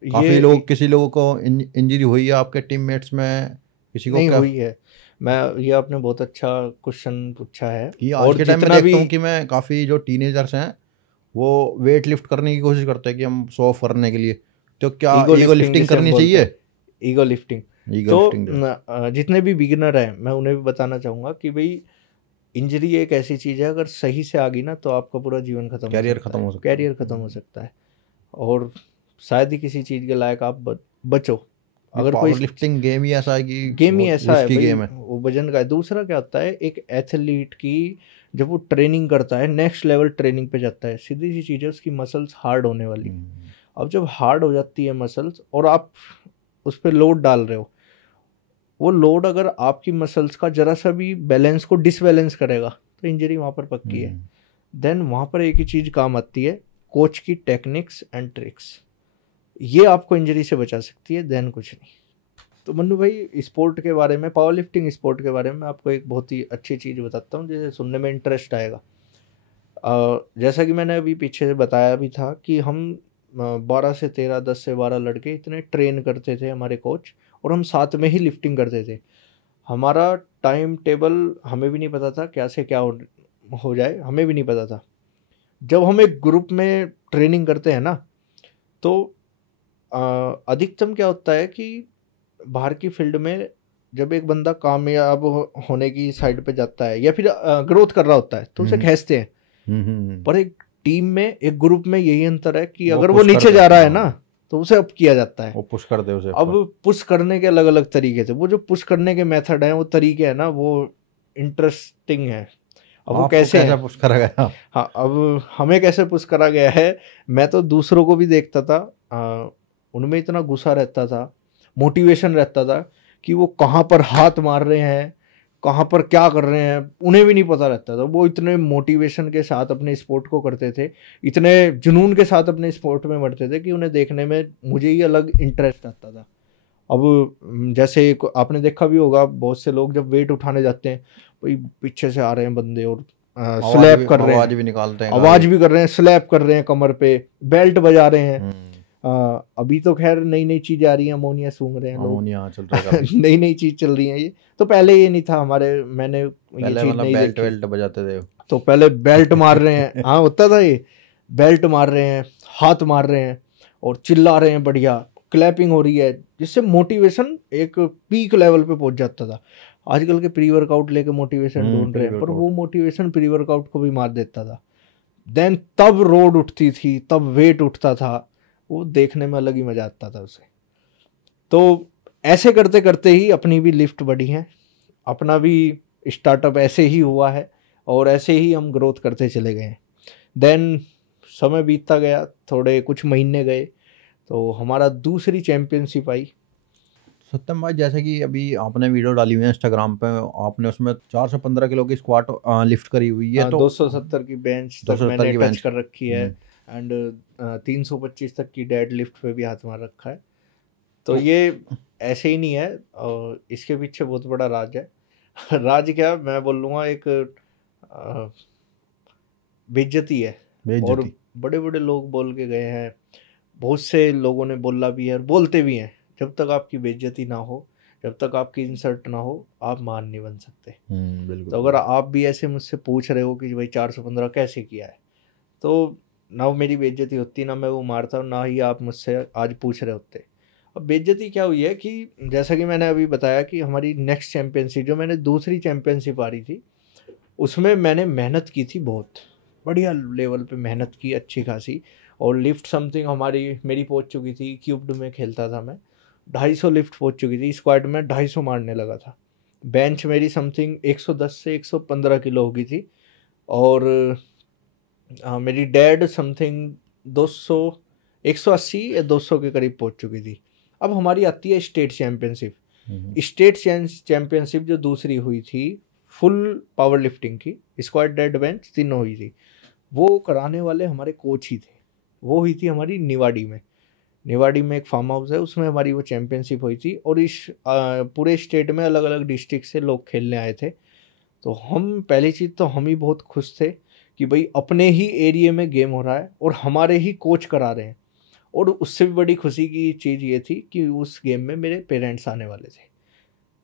काफ़ी ये लोग, किसी लोगों को इंजरी हुई है आपके टीममेट्स में, किसी को नहीं क्या? हुई है। मैं ये आपने बहुत अच्छा क्वेश्चन पूछा है। कि आज और के टाइम में जितना भी देखता हूँ कि मैं काफ़ी जो टीनेजर्स हैं वो वेट लिफ्ट करने की कोशिश करते हैं कि हम शो ऑफ करने के लिए। तो क्या ईगो ईगो लिफ्टिंग लिफ्टिंग जिसे हम करनी बोलते चाहिए? हैं, ईगो लिफ्टिंग। ईगो तो लिफ्टिंग जो जितने भी बिगिनर हैं मैं उन्हें भी बताना चाहूँगा कि भाई इंजरी एक ऐसी चीज़ है, अगर सही से आ गई ना तो आपका पूरा जीवन खत्म हो कैरियर सकता ख़त्म है, हो सकता कैरियर खत्म हो सकता है। और शायद ही किसी चीज़ के लायक आप बचो। है। अगर कोई पावर लिफ्टिंग गेम ही ऐसा है कि गेम ही बहुत ऐसा है रिस्की भाई, गेम है। वो वजन का है। दूसरा क्या होता है, एक एथलीट की जब वो ट्रेनिंग करता है, नेक्स्ट लेवल ट्रेनिंग पे जाता है, सीधी सी चीज़ है उसकी मसल्स हार्ड होने वाली। अब जब हार्ड हो जाती है मसल्स और आप उस पर लोड डाल रहे हो, वो लोड अगर आपकी मसल्स का जरा सा भी बैलेंस को डिसबैलेंस करेगा तो इंजरी वहाँ पर पक्की है। देन वहाँ पर एक ही चीज़ काम आती है, कोच की टेक्निक्स एंड ट्रिक्स, ये आपको इंजरी से बचा सकती है, देन कुछ नहीं। तो मन्नू भाई, स्पोर्ट के बारे में, पावर लिफ्टिंग स्पोर्ट के बारे में आपको एक बहुत ही अच्छी चीज़ बताता हूँ जिसे सुनने में इंटरेस्ट आएगा। जैसा कि मैंने अभी पीछे से बताया भी था कि हम 12 से 13, 10 से 12 लड़के इतने ट्रेन करते थे हमारे कोच, और हम साथ में ही लिफ्टिंग करते थे। हमारा टाइम टेबल हमें भी नहीं पता था क्या से क्या हो जाए, हमें भी नहीं पता था। जब हम एक ग्रुप में ट्रेनिंग करते हैं ना, तो अधिकतम क्या होता है कि बाहर की फील्ड में जब एक बंदा कामयाब होने की साइड पे जाता है या फिर ग्रोथ कर रहा होता है तो उसे खींचते हैं। पर एक टीम में, एक ग्रुप में यही अंतर है कि अगर वो नीचे जा रहा है ना तो उसे अप किया जाता है, वो पुश कर दे उसे। अब पुश करने के अलग अलग तरीके थे, वो जो पुश करने के मेथड हैं, वो तरीके हैं ना, वो इंटरेस्टिंग है। अब वो कैसे हैं, पुश करा गया? हाँ, अब हमें कैसे पुश करा गया है, मैं तो दूसरों को भी देखता था, उनमें इतना गुस्सा रहता था, मोटिवेशन रहता था कि वो कहाँ पर हाथ मार रहे हैं, कहाँ पर क्या कर रहे हैं, उन्हें भी नहीं पता रहता था। वो इतने मोटिवेशन के साथ अपने स्पोर्ट को करते थे, इतने जुनून के साथ अपने स्पोर्ट में बढ़ते थे कि उन्हें देखने में मुझे ही अलग इंटरेस्ट आता था। अब जैसे आपने देखा भी होगा, बहुत से लोग जब वेट उठाने जाते हैं, भाई पीछे से आ रहे हैं बंदे और स्लैप कर रहे हैं, आवाज भी निकालते हैं, आवाज भी कर रहे हैं, स्लैप कर रहे हैं कमर पे, बेल्ट बजा रहे हैं। अभी तो खैर नई नई चीज आ रही है, अमोनिया सूंघ रहे हैं लोग, अमोनिया चल रहा है नई नई चीज चल रही है ये, तो पहले ये नहीं था मैंने ये चीज नहीं बेल्ट देखी। वेल्ट बजाते थे तो पहले बेल्ट मार रहे हैं, हाँ होता था ये, बेल्ट मार रहे हैं, हाथ मार रहे हैं और चिल्ला रहे हैं, बढ़िया क्लैपिंग हो रही है, जिससे मोटिवेशन एक पीक लेवल पे पहुंच जाता था। आजकल के प्री वर्कआउट लेके मोटिवेशन ढूंढ रहे हैं, पर वो मोटिवेशन प्री वर्कआउट को भी मार देता था। देन तब रोड उठती थी, तब वेट उठता था, वो देखने में अलग ही मजा आता था उसे। तो ऐसे करते करते ही अपनी भी लिफ्ट बढ़ी है, अपना भी स्टार्टअप ऐसे ही हुआ है, और ऐसे ही हम ग्रोथ करते चले गए हैं। देन समय बीतता गया, थोड़े कुछ महीने गए तो हमारा दूसरी चैंपियनशिप आई। सत्यम भाई, जैसे कि अभी आपने वीडियो डाली हुई है इंस्टाग्राम पे, आपने उसमें 415 किलो की स्क्वाट लिफ्ट करी हुई है, तो 270 की बेंच तक 270 मैंने की टच बेंच। कर रखी है, एंड 325 तक की डेड लिफ्ट पे भी हाथ मार रखा है। तो ये ऐसे ही नहीं है, और इसके पीछे बहुत बड़ा राज है। राज क्या, मैं बोल लूँगा एक बेइज्जती है, और बड़े बड़े लोग बोल के गए हैं, बहुत से लोगों ने बोला भी है और बोलते भी हैं, जब तक आपकी बेइज्जती ना हो, जब तक आपकी इंसल्ट ना हो, आप महान नहीं बन सकते। बिल्कुल। तो अगर आप भी ऐसे मुझसे पूछ रहे हो कि भाई 415 कैसे किया है, तो ना मेरी बेइज्जती होती, ना मैं वो मारता हूँ, ना ही आप मुझसे आज पूछ रहे होते। अब बेइज्जती क्या हुई है कि जैसा कि मैंने अभी बताया कि हमारी नेक्स्ट चैंपियनशिप, जो मैंने दूसरी चैंपियनशिप आ रही थी, उसमें मैंने मेहनत की थी, बहुत बढ़िया लेवल पे मेहनत की, अच्छी खासी। और लिफ्ट समथिंग मेरी पहुंच चुकी थी, क्यूब्ड में खेलता था मैं, 250 लिफ्ट पहुंच चुकी थी, स्क्वाड में 250 मारने लगा था। बेंच मेरी समथिंग 110 से 115 किलो हो गई थी, और मेरी डेड समथिंग 200, 180 या 200 के करीब पहुंच चुकी थी। अब हमारी आती है स्टेट चैंपियनशिप। स्टेट चैंपियनशिप जो दूसरी हुई थी, फुल पावर लिफ्टिंग की, स्क्वाड डेड बेंच तीनों हुई थी, वो कराने वाले हमारे कोच ही थे। वो हुई थी हमारी निवाड़ी में। निवाड़ी में एक फार्म हाउस है, उसमें हमारी वो चैंपियनशिप हुई थी, और इस पूरे स्टेट में अलग अलग डिस्ट्रिक्ट से लोग खेलने आए थे। तो हम, पहली चीज़ तो हम ही बहुत खुश थे कि भाई अपने ही एरिया में गेम हो रहा है और हमारे ही कोच करा रहे हैं। और उससे भी बड़ी खुशी की चीज़ ये थी कि उस गेम में मेरे पेरेंट्स आने वाले थे,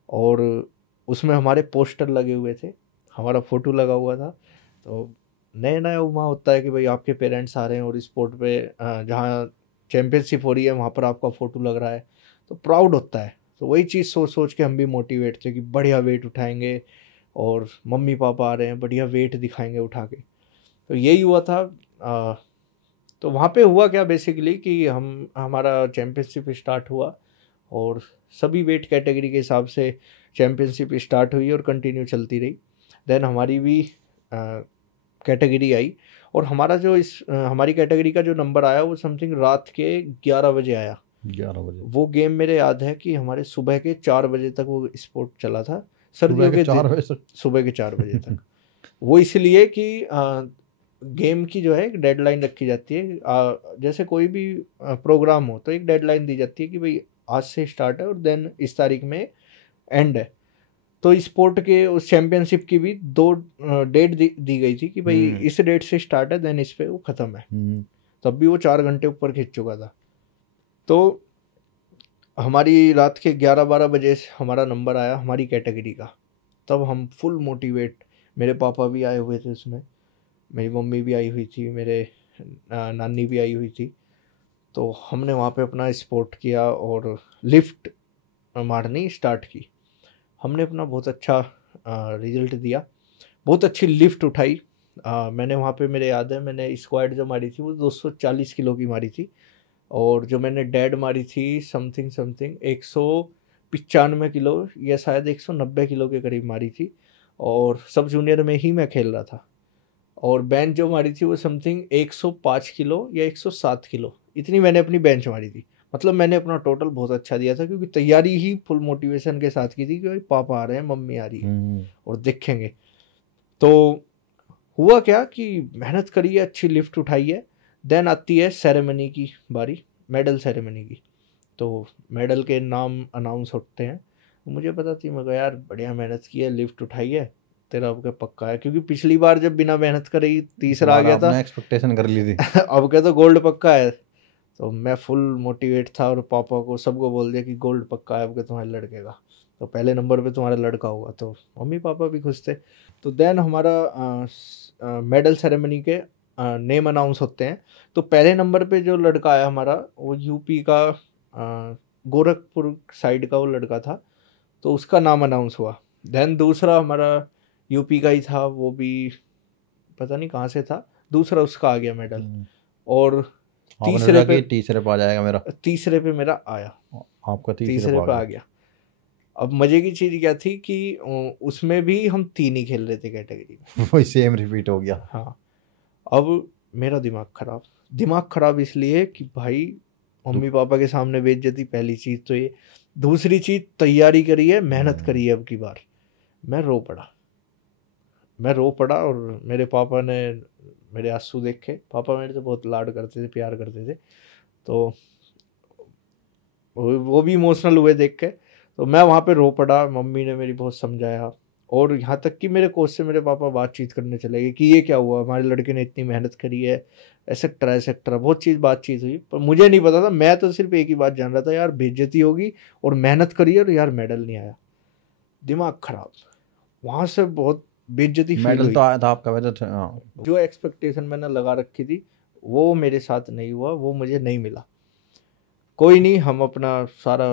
और उसमें हमारे पोस्टर लगे हुए थे, हमारा फ़ोटो लगा हुआ था। तो नया नया वहाँ होता है कि भाई आपके पेरेंट्स आ रहे हैं और स्पोर्ट पे जहाँ चैम्पियनशिप हो रही है वहाँ पर आपका फ़ोटो लग रहा है, तो प्राउड होता है। तो वही चीज़ सोच सोच के हम भी मोटिवेट थे कि बढ़िया वेट उठाएंगे, और मम्मी पापा आ रहे हैं, बढ़िया वेट दिखाएंगे उठा के। तो यही हुआ था। तो वहाँ पे हुआ क्या बेसिकली कि हमारा चैम्पियनशिप स्टार्ट हुआ, और सभी वेट कैटेगरी के हिसाब से चैम्पियनशिप स्टार्ट हुई और कंटिन्यू चलती रही। देन हमारी भी कैटेगरी आई, और हमारा जो हमारी कैटेगरी का जो नंबर आया वो समथिंग रात के 11 बजे आया। 11 बजे? वो गेम मेरे याद है कि हमारे सुबह के 4 बजे तक वो स्पोर्ट चला था, सुबह सर्दियों के के 4 बजे दिन, तक? सुबह के 4 बजे तक। वो इसलिए कि गेम की जो है एक डेडलाइन रखी जाती है, जैसे कोई भी प्रोग्राम हो तो एक डेडलाइन दी जाती है कि भाई आज से स्टार्ट है और देन इस तारीख में एंड है। तो स्पोर्ट के उस चैंपियनशिप की भी 2 डेट दी गई थी कि भाई इस डेट से स्टार्ट है, देन इस पे वो ख़त्म है। तब भी वो 4 घंटे ऊपर खींच चुका था। तो हमारी रात के 11-12 बजे से हमारा नंबर आया हमारी कैटेगरी का। तब हम फुल मोटिवेट, मेरे पापा भी आए हुए थे उसमें, मेरी मम्मी भी आई हुई थी, मेरे नानी भी आई हुई थी। तो हमने वहाँ पे अपना स्पोर्ट किया और लिफ्ट मारनी स्टार्ट की। हमने अपना बहुत अच्छा रिजल्ट दिया, बहुत अच्छी लिफ्ट उठाई। मैंने वहाँ पे, मेरे याद है मैंने स्क्वाड जो मारी थी वो 240 किलो की मारी थी, और जो मैंने डेड मारी थी समथिंग समथिंग 195 किलो या शायद 190 किलो के करीब मारी थी, और सब जूनियर में ही मैं खेल रहा था। और बेंच जो मारी थी वो समथिंग 105 किलो या 107 किलो, इतनी मैंने अपनी बेंच मारी थी। मतलब मैंने अपना टोटल बहुत अच्छा दिया था, क्योंकि तैयारी ही फुल मोटिवेशन के साथ की थी कि भाई पापा आ रहे हैं, मम्मी आ रही है और देखेंगे। तो हुआ क्या कि मेहनत करी है, अच्छी लिफ्ट उठाई है। देन आती है सेरेमनी की बारी, मेडल सेरेमनी की। तो मेडल के नाम अनाउंस होते हैं। मुझे पता थी, मैं कहा यार बढ़िया मेहनत की है, लिफ्ट उठाई है, तेरा अब क्या पक्का है, क्योंकि पिछली बार जब बिना मेहनत करे ही तीसरा आ तुम्हारा गया था। आपने एक्सपेक्टेशन कर ली थी। अब क्या, तो गोल्ड पक्का है। तो मैं फुल मोटिवेट था और पापा को सबको बोल दिया कि गोल्ड पक्का है अब के तुम्हारे लड़के का, तो पहले नंबर पे तुम्हारा लड़का होगा। तो मम्मी पापा भी खुश थे। तो देन हमारा मेडल सेरेमनी के नेम अनाउंस होते हैं। तो पहले नंबर पे जो लड़का आया हमारा, वो यूपी का गोरखपुर साइड का वो लड़का था, तो उसका नाम अनाउंस हुआ। देन दूसरा हमारा यूपी का ही था, वो भी पता नहीं कहाँ से था, दूसरा उसका आ गया मेडल। और आपने तीसरे सोचा पे कि तीसरे पे आ जाएगा मेरा? तीसरे पे मेरा आया, आपका तीसरे पे तीसरे आ पे आ गया? गया। अब मजे की चीज़ क्या थी कि उसमें भी हम 3 ही खेल रहे थे कैटेगरी में। वही सेम रिपीट हो गया। हाँ। अब मेरा दिमाग खराब, दिमाग खराब इसलिए कि भाई मम्मी पापा के सामने बेइज्जती, पहली चीज़ तो ये। दूसरी चीज़, तैयारी करी है, मेहनत करी है, अब की बार मैं रो पड़ा। मैं रो पड़ा और मेरे पापा ने मेरे आंसू देखे। पापा मेरे से बहुत लाड करते थे, प्यार करते थे। तो वो भी इमोशनल हुए देख के। तो मैं वहाँ पे रो पड़ा, मम्मी ने मेरी बहुत समझाया, और यहाँ तक कि मेरे कोच से मेरे पापा बातचीत करने चले गए कि ये क्या हुआ, हमारे लड़के ने इतनी मेहनत करी है, एक्सेट्रा एक्सेट्रा, बहुत चीज़ बातचीत हुई। पर मुझे नहीं पता था, मैं तो सिर्फ एक ही बात जान रहा था, यार बेइज्जती होगी और मेहनत करी और यार मेडल नहीं आया। दिमाग खराब, वहाँ से बहुत बेइज्जती फील मेडल तो हुई। आया था आपका वैसे हाँ। जो एक्सपेक्टेशन मैंने लगा रखी थी वो मेरे साथ नहीं हुआ, वो मुझे नहीं मिला। कोई नहीं, हम अपना सारा,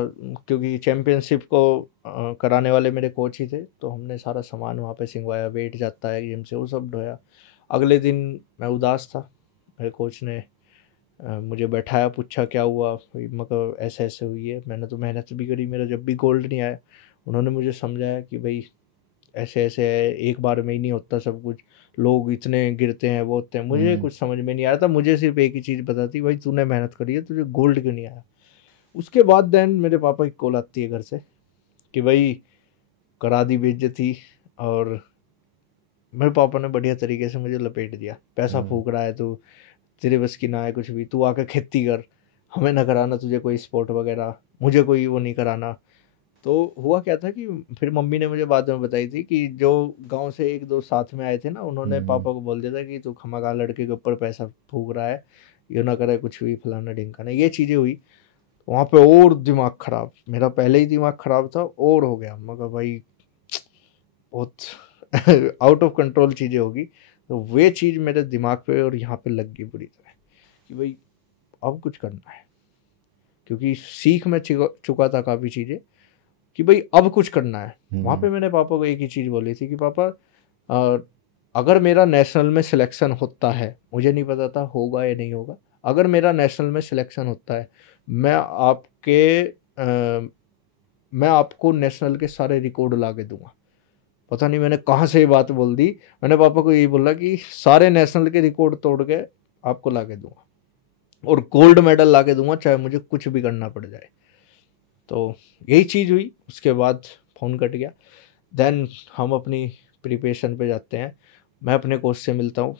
क्योंकि चैम्पियनशिप को कराने वाले मेरे कोच ही थे, तो हमने सारा सामान वहाँ पे सिंगवाया, वेट जाता है जिम से, वो सब ढोया। अगले दिन मैं उदास था। मेरे कोच ने मुझे बैठाया, पूछा क्या हुआ भाई, मगर ऐसे ऐसे हुई है। मैंने तो मेहनत भी करी, मेरा जब भी गोल्ड नहीं आया। उन्होंने मुझे समझाया कि भाई ऐसे ऐसे है, एक बार में ही नहीं होता सब कुछ, लोग इतने गिरते हैं वो होते हैं। मुझे कुछ समझ में नहीं आया था, मुझे सिर्फ एक ही चीज़ पता थी, भाई तूने मेहनत करी है, तुझे गोल्ड क्यों नहीं आया। उसके बाद देन मेरे पापा की कॉल आती है घर से कि भाई करा दी बेइज्जती, और मेरे पापा ने बढ़िया तरीके से मुझे लपेट दिया, पैसा फूक रहा है तू, तेरे बस की ना है कुछ भी, तू आकर खेती कर, हमें ना कराना तुझे कोई स्पोर्ट वगैरह, मुझे कोई वो नहीं कराना। तो हुआ क्या था कि फिर मम्मी ने मुझे बाद में बताई थी कि जो गांव से एक दो साथ में आए थे ना, उन्होंने पापा को बोल दिया था कि तू खमगा लड़के के ऊपर पैसा फूक रहा है, ये ना करे कुछ भी, फलाना ढिमकाना, ये चीज़ें हुई। वहाँ पे और दिमाग खराब, मेरा पहले ही दिमाग खराब था और हो गया, मगर भाई बहुत आउट ऑफ कंट्रोल चीज़ें होगी। तो वे चीज़ मेरे दिमाग पे और यहाँ पे लग गई बुरी तरह कि भाई अब कुछ करना है, क्योंकि सीख मैं चुका था काफ़ी चीज़ें कि भाई अब कुछ करना है। वहाँ पे मैंने पापा को एक ही चीज़ बोली थी कि पापा अ, अगर मेरा नेशनल में सिलेक्शन होता है, मुझे नहीं पता था होगा या नहीं होगा, अगर मेरा नेशनल में सिलेक्शन होता है, मैं मैं आपको नेशनल के सारे रिकॉर्ड ला के दूंगा। पता नहीं मैंने कहाँ से ये बात बोल दी। मैंने पापा को यही बोला कि सारे नेशनल के रिकॉर्ड तोड़ के आपको ला के दूंगा और गोल्ड मेडल ला के दूंगा, चाहे मुझे कुछ भी करना पड़ जाए। तो यही चीज़ हुई। उसके बाद फ़ोन कट गया। देन हम अपनी प्रिपरेशन पे जाते हैं। मैं अपने कोच से मिलता हूँ।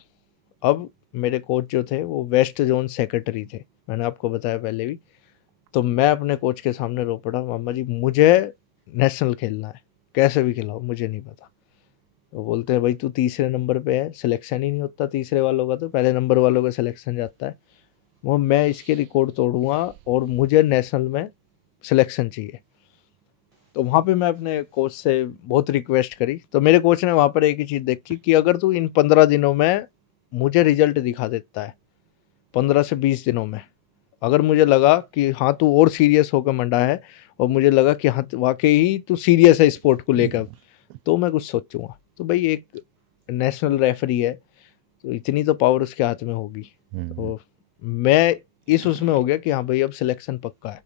अब मेरे कोच जो थे वो वेस्ट जोन सेक्रेटरी थे, मैंने आपको बताया पहले भी। तो मैं अपने कोच के सामने रो पड़ा, मामा जी मुझे नेशनल खेलना है, कैसे भी खिलाओ, मुझे नहीं पता। तो बोलते हैं भाई तू तीसरे नंबर पे है, सिलेक्शन ही नहीं होता तीसरे वालों का, तो पहले नंबर वालों का सिलेक्शन जाता है। वो मैं इसके रिकॉर्ड तोड़ूंगा और मुझे नेशनल में सिलेक्शन चाहिए। तो वहाँ पे मैं अपने कोच से बहुत रिक्वेस्ट करी। तो मेरे कोच ने वहाँ पर एक ही चीज़ देखी कि अगर तू इन 15 दिनों में मुझे रिजल्ट दिखा देता है, 15 से 20 दिनों में, अगर मुझे लगा कि हाँ तू और सीरियस होकर मंडा है और मुझे लगा कि हाँ वाकई ही तू सीरियस है स्पोर्ट को लेकर, तो मैं कुछ सोचूंगा। तो भाई एक नेशनल रेफरी है, तो इतनी तो पावर उसके हाथ में होगी। तो मैं इस उसमें हो गया कि हाँ भाई अब सिलेक्शन पक्का है।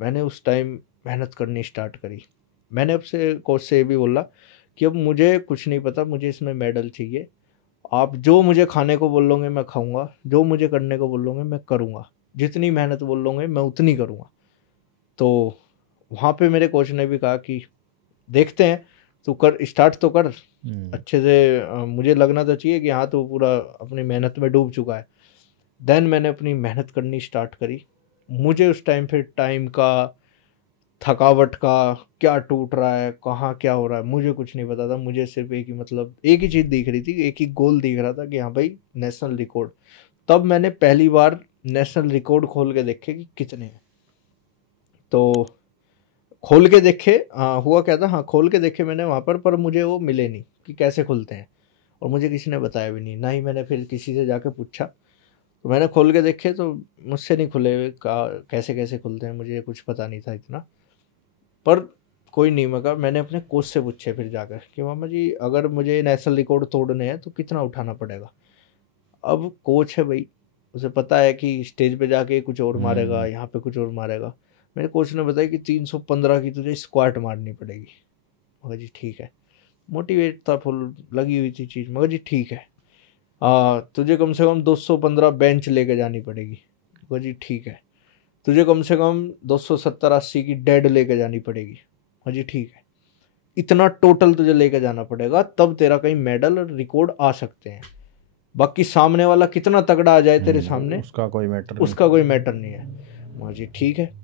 मैंने उस टाइम मेहनत करनी स्टार्ट करी। मैंने अब से कोच से ये भी बोला कि अब मुझे कुछ नहीं पता, मुझे इसमें मेडल चाहिए। आप जो मुझे खाने को बोलोगे मैं खाऊंगा, जो मुझे करने को बोलोगे मैं करूंगा, जितनी मेहनत बोलोगे मैं उतनी करूंगा। तो वहाँ पे मेरे कोच ने भी कहा कि देखते हैं, तू कर, स्टार्ट तो कर अच्छे से। मुझे लगना तो चाहिए कि हाँ तू पूरा अपनी मेहनत में डूब चुका है। देन मैंने अपनी मेहनत करनी स्टार्ट करी। मुझे उस टाइम पे टाइम का, थकावट का, क्या टूट रहा है, कहाँ क्या हो रहा है, मुझे कुछ नहीं पता था। मुझे सिर्फ एक ही मतलब एक ही चीज़ दिख रही थी, एक ही गोल दिख रहा था कि हाँ भाई नेशनल रिकॉर्ड। तब मैंने पहली बार नेशनल रिकॉर्ड खोल के देखे कि कितने हैं। तो खोल के देखे, हुआ क्या था, हाँ खोल के देखे मैंने वहाँ पर मुझे वो मिले नहीं कि कैसे खुलते हैं, और मुझे किसी ने बताया भी नहीं, ना ही मैंने फिर किसी से जाके पूछा। तो मैंने खोल के देखे तो मुझसे नहीं खुले हुए, कैसे कैसे खुलते हैं मुझे कुछ पता नहीं था इतना। पर कोई नहीं, मगर मैंने अपने कोच से पूछे फिर जाकर कि मामा जी अगर मुझे नेशनल रिकॉर्ड तोड़ने हैं तो कितना उठाना पड़ेगा। अब कोच है भाई, उसे पता है कि स्टेज पे जाके कुछ और मारेगा, यहाँ पे कुछ और मारेगा। मेरे कोच ने बताया कि 315 की तुझे स्क्वाट मारनी पड़ेगी। मगर जी ठीक है, मोटिवेट था फुल, लगी हुई थी चीज़। मगर जी ठीक है, तुझे कम से कम 215 बेंच लेके जानी पड़ेगी। मगर जी ठीक है, तुझे कम से कम 270-80 की डेड लेके जानी पड़ेगी। मगर जी ठीक है, इतना टोटल तुझे लेके जाना पड़ेगा, तब तेरा कहीं मेडल और रिकॉर्ड आ सकते हैं। बाकी सामने वाला कितना तगड़ा आ जाए तेरे सामने, उसका कोई मैटर नहीं है। मगर जी ठीक है।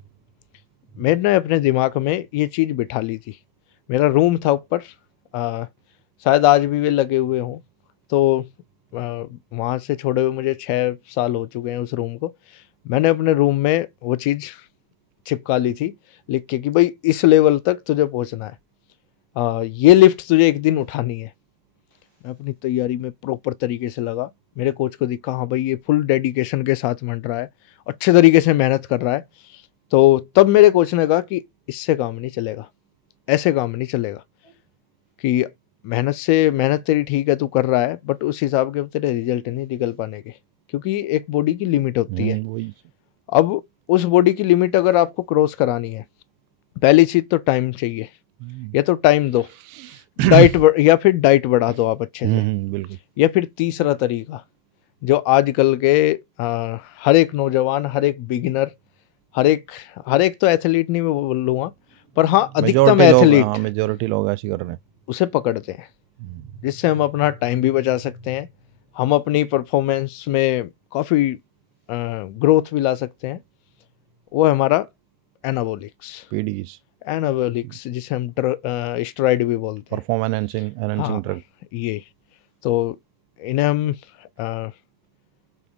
मैंने अपने दिमाग में ये चीज़ बिठा ली थी। मेरा रूम था ऊपर, शायद आज भी वे लगे हुए हों। तो वहाँ से छोड़े हुए मुझे 6 साल हो चुके हैं उस रूम को। मैंने अपने रूम में वो चीज़ चिपका ली थी लिख के कि भाई इस लेवल तक तुझे पहुँचना है, ये लिफ्ट तुझे एक दिन उठानी है। मैं अपनी तैयारी में प्रॉपर तरीके से लगा। मेरे कोच को दिखा हाँ भाई ये फुल डेडिकेशन के साथ मंड रहा है, अच्छे तरीके से मेहनत कर रहा है। तो तब मेरे कोच ने कहा कि इससे काम नहीं चलेगा, ऐसे काम नहीं चलेगा, कि मेहनत तेरी ठीक है, तू कर रहा है, बट उस हिसाब के तेरे रिजल्ट नहीं निकल पाने के, क्योंकि एक बॉडी की लिमिट होती है। अब उस बॉडी की लिमिट अगर आपको क्रॉस करानी है, पहली चीज़ तो टाइम चाहिए, या तो टाइम दो, या फिर डाइट बढ़ा दो आप अच्छे से। बिल्कुल। या फिर तीसरा तरीका जो आजकल के हर एक नौजवान, हर एक बिगिनर, हर एक तो एथलीट नहीं मैं बोलूँगा, पर हाँ अधिकतम एथलीट, मेजोरिटी लोग ऐसे कर रहे हैं, उसे पकड़ते हैं, जिससे हम अपना टाइम भी बचा सकते हैं, हम अपनी परफॉर्मेंस में काफ़ी ग्रोथ भी ला सकते हैं। वो है हमारा एनाबोलिक्स, पीडीज, एनाबोलिक्स जिसे हम स्टेरॉइड भी बोलते हैं, परफॉर्मेंस एनहांसिंग ड्रग। ये तो इन्हें हम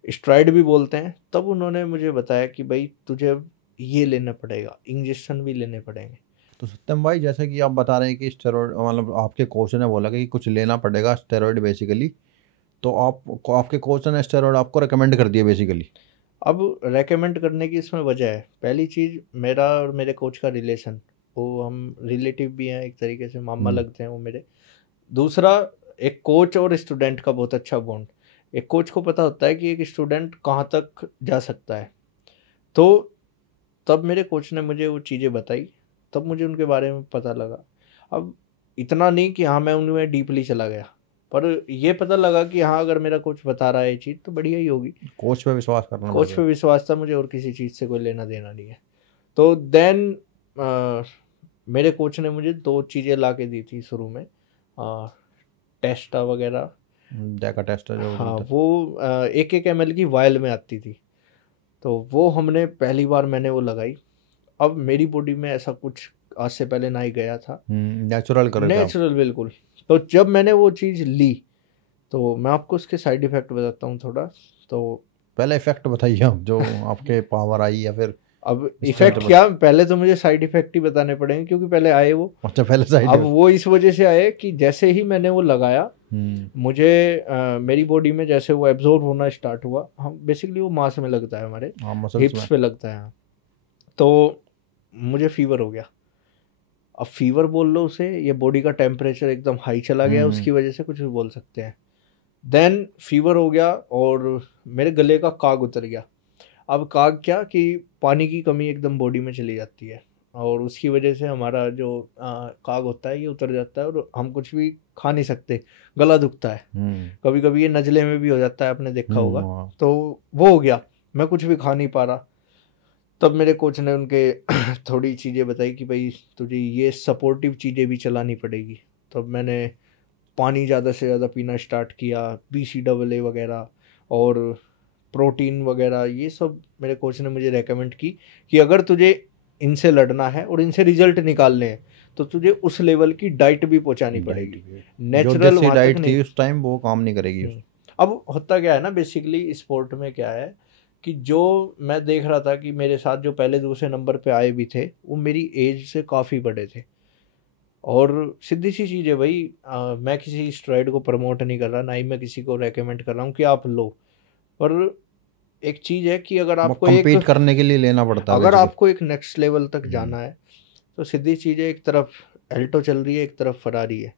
स्टेरॉइड भी बोलते हैं। तब उन्होंने मुझे बताया कि भाई तुझे अब ये लेना पड़ेगा, इंजेक्शन भी लेने पड़ेंगे। तो सत्यम भाई, जैसे कि आप बता रहे हैं कि स्टेरॉइड, मतलब आपके कोच ने बोला कि कुछ लेना पड़ेगा स्टेरॉइड बेसिकली, तो आपके कोच ने स्टेरॉइड आपको रेकमेंड कर दिया बेसिकली। अब रेकमेंड करने की इसमें वजह है, पहली चीज़ मेरा और मेरे कोच का रिलेशन, वो हम रिलेटिव भी हैं, एक तरीके से मामा लगते हैं वो मेरे। दूसरा, एक कोच और स्टूडेंट का बहुत अच्छा बॉन्ड। एक कोच को पता होता है कि एक स्टूडेंट कहाँ तक जा सकता है। तो तब मेरे कोच ने मुझे वो चीज़ें बताई, तब मुझे उनके बारे में पता लगा। अब इतना नहीं कि हाँ मैं उनमें डीपली चला गया, पर ये पता लगा कि हाँ अगर मेरा कोच बता रहा है ये चीज़ तो बढ़िया ही होगी। कोच पे विश्वास करना कोच पे विश्वास था मुझे और किसी चीज़ से कोई लेना देना नहीं है। तो देन मेरे कोच ने मुझे 2 चीज़ें ला के दी थी शुरू में, टेस्टा वगैरह। डेका टेस्ट जो हाँ बोलते हैं। वो 1-1 ml की वायल में आती थी, तो वो हमने पहली बार मैंने वो लगाई। अब मेरी बॉडी में ऐसा कुछ आज से पहले ना ही गया था, नेचुरल कर रहे थे आप। नेचुरल बिल्कुल। तो जब मैंने वो चीज़ ली तो मैं आपको उसके साइड इफ़ेक्ट बताता हूँ थोड़ा। तो पहले इफेक्ट बताइए आप, जो आपके पावर आई या फिर अब स्ट्रेंथ इफ़ेक्ट क्या, पहले तो मुझे साइड इफ़ेक्ट ही बताने पड़ेंगे क्योंकि पहले आए वो। अच्छा पहले साइड अब वो इस वजह से आए कि जैसे ही मैंने वो लगाया हम्म मुझे मेरी बॉडी में जैसे वो एब्जॉर्ब होना स्टार्ट हुआ। हम बेसिकली वो मांस में लगता है, हमारे हाँ मसल्स हिप्स में। पे लगता है। तो मुझे फीवर हो गया। अब फीवर बोल लो उसे, ये बॉडी का टेम्परेचर एकदम हाई चला गया, उसकी वजह से कुछ भी बोल सकते हैं। देन फीवर हो गया और मेरे गले का काग उतर गया। अब काग क्या कि पानी की कमी एकदम बॉडी में चली जाती है और उसकी वजह से हमारा जो काग होता है ये उतर जाता है और हम कुछ भी खा नहीं सकते, गला दुखता है। कभी कभी ये नज़ले में भी हो जाता है, आपने देखा होगा। हाँ। तो वो हो गया, मैं कुछ भी खा नहीं पा रहा। तब मेरे कोच ने उनके थोड़ी चीज़ें बताई कि भाई तुझे ये सपोर्टिव चीज़ें भी चलानी पड़ेगी। तब मैंने पानी ज़्यादा से ज़्यादा पीना स्टार्ट किया, BCAA वगैरह और प्रोटीन वगैरह, ये सब मेरे कोच ने मुझे रेकमेंड की कि अगर तुझे इनसे लड़ना है और इनसे रिजल्ट निकालने हैं तो तुझे उस लेवल की डाइट भी पहुंचानी पड़ेगी। जो नेचुरल जैसी वहाँ तक डाइट थी नहीं। उस टाइम वो काम नहीं करेगी। अब होता क्या है ना, बेसिकली स्पोर्ट में क्या है कि जो मैं देख रहा था कि मेरे साथ जो पहले दूसरे नंबर पे आए भी थे वो मेरी एज से काफ़ी बड़े थे। और सीधी सी चीज़ है भाई, मैं किसी स्ट्राइड को प्रमोट नहीं कर रहा, ना ही मैं किसी को रेकमेंड कर रहा हूँ कि आप लो। पर एक चीज़ है कि वो compete करने के लिए लेना पड़ता है अगर बेसिकली। आपको एक नेक्स्ट लेवल तक जाना है तो सीधी चीज़ है, एक तरफ एल्टो चल रही है, एक तरफ फरारी है।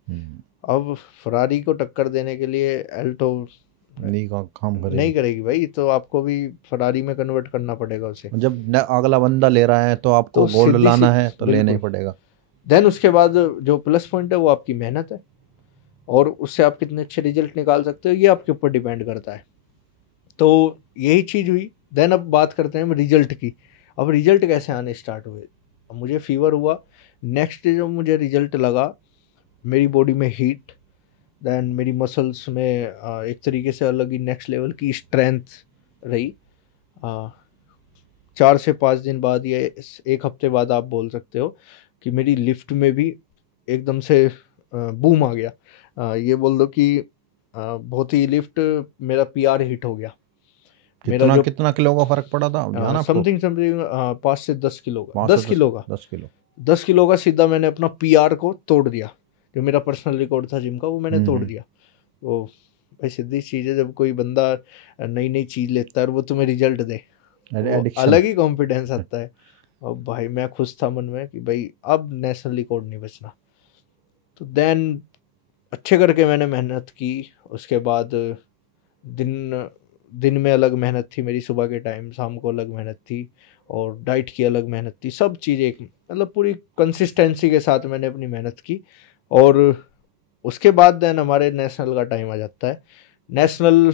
अब फरारी को टक्कर देने के लिए एल्टो नहीं काम नहीं करेगी। करेगी भाई, तो आपको भी फरारी में कन्वर्ट करना पड़ेगा उसे। जब अगला बंदा ले रहा है तो आपको तो गोल्ड सीधी सी लाना है तो लेना ही बिल्कुल। पड़ेगा। देन उसके बाद जो प्लस पॉइंट है वो आपकी मेहनत है और उससे आप कितने अच्छे रिजल्ट निकाल सकते हो ये आपके ऊपर डिपेंड करता है। तो यही चीज़ हुई। देन अब बात करते हैं रिजल्ट की। अब रिजल्ट कैसे आने स्टार्ट हुए। अब मुझे फीवर हुआ, नेक्स्ट डे जब मुझे रिजल्ट लगा, मेरी बॉडी में हीट, देन मेरी मसल्स में एक तरीके से अलग ही नेक्स्ट लेवल की स्ट्रेंथ रही। 4 से 5 दिन बाद या 1 हफ्ते बाद आप बोल सकते हो कि मेरी लिफ्ट में भी एकदम से बूम आ गया। ये बोल दो कि बहुत ही लिफ्ट, मेरा PR हिट हो गया। मेरा कितना जो कितना किलो का फर्क पड़ा था ध्यान आपको? समथिंग समथिंग 5 से 10 किलो का, 5 से 10 किलो का, 10 किलो। 10 किलो का सीधा मैंने अपना PR को तोड़ दिया। जो मेरा पर्सनल रिकॉर्ड था जिम का वो मैंने तोड़ दिया। वो भाई सीधी चीज़ है, जब कोई बंदा नई नई चीज़ लेता है और वो तुम्हें रिजल्ट दे, वो एडिक्शन। अलग ही कॉन्फिडेंस आता है। अब भाई मैं खुश था मन में कि भाई अब नेशनल रिकॉर्ड नहीं बचना। तो देन अच्छे करके मैंने मेहनत की। उसके बाद दिन दिन में अलग मेहनत थी मेरी, सुबह के टाइम, शाम को अलग मेहनत थी और डाइट की अलग मेहनत थी। सब चीज़ें एक मतलब पूरी कंसिस्टेंसी के साथ मैंने अपनी मेहनत की। और उसके बाद देन हमारे नेशनल का टाइम आ जाता है। नेशनल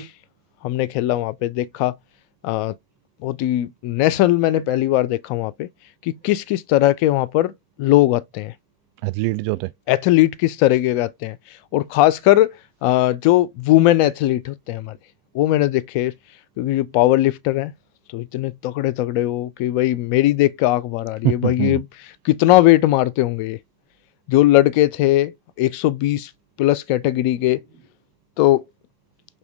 हमने खेला, वहाँ पे देखा बहुत ही, नेशनल मैंने पहली बार देखा वहाँ पे कि किस किस तरह के वहाँ पर लोग आते हैं, एथलीट जो थे। एथलीट किस तरीके के आते हैं। और ख़ासकर जो वुमेन एथलीट होते हैं हमारे, वो मैंने देखे। क्योंकि जो पावर लिफ्टर हैं तो इतने तगड़े तगड़े हो कि भाई मेरी देख के आँख बाहर आ रही है भाई, ये कितना वेट मारते होंगे ये। जो लड़के थे 120 प्लस कैटेगरी के, तो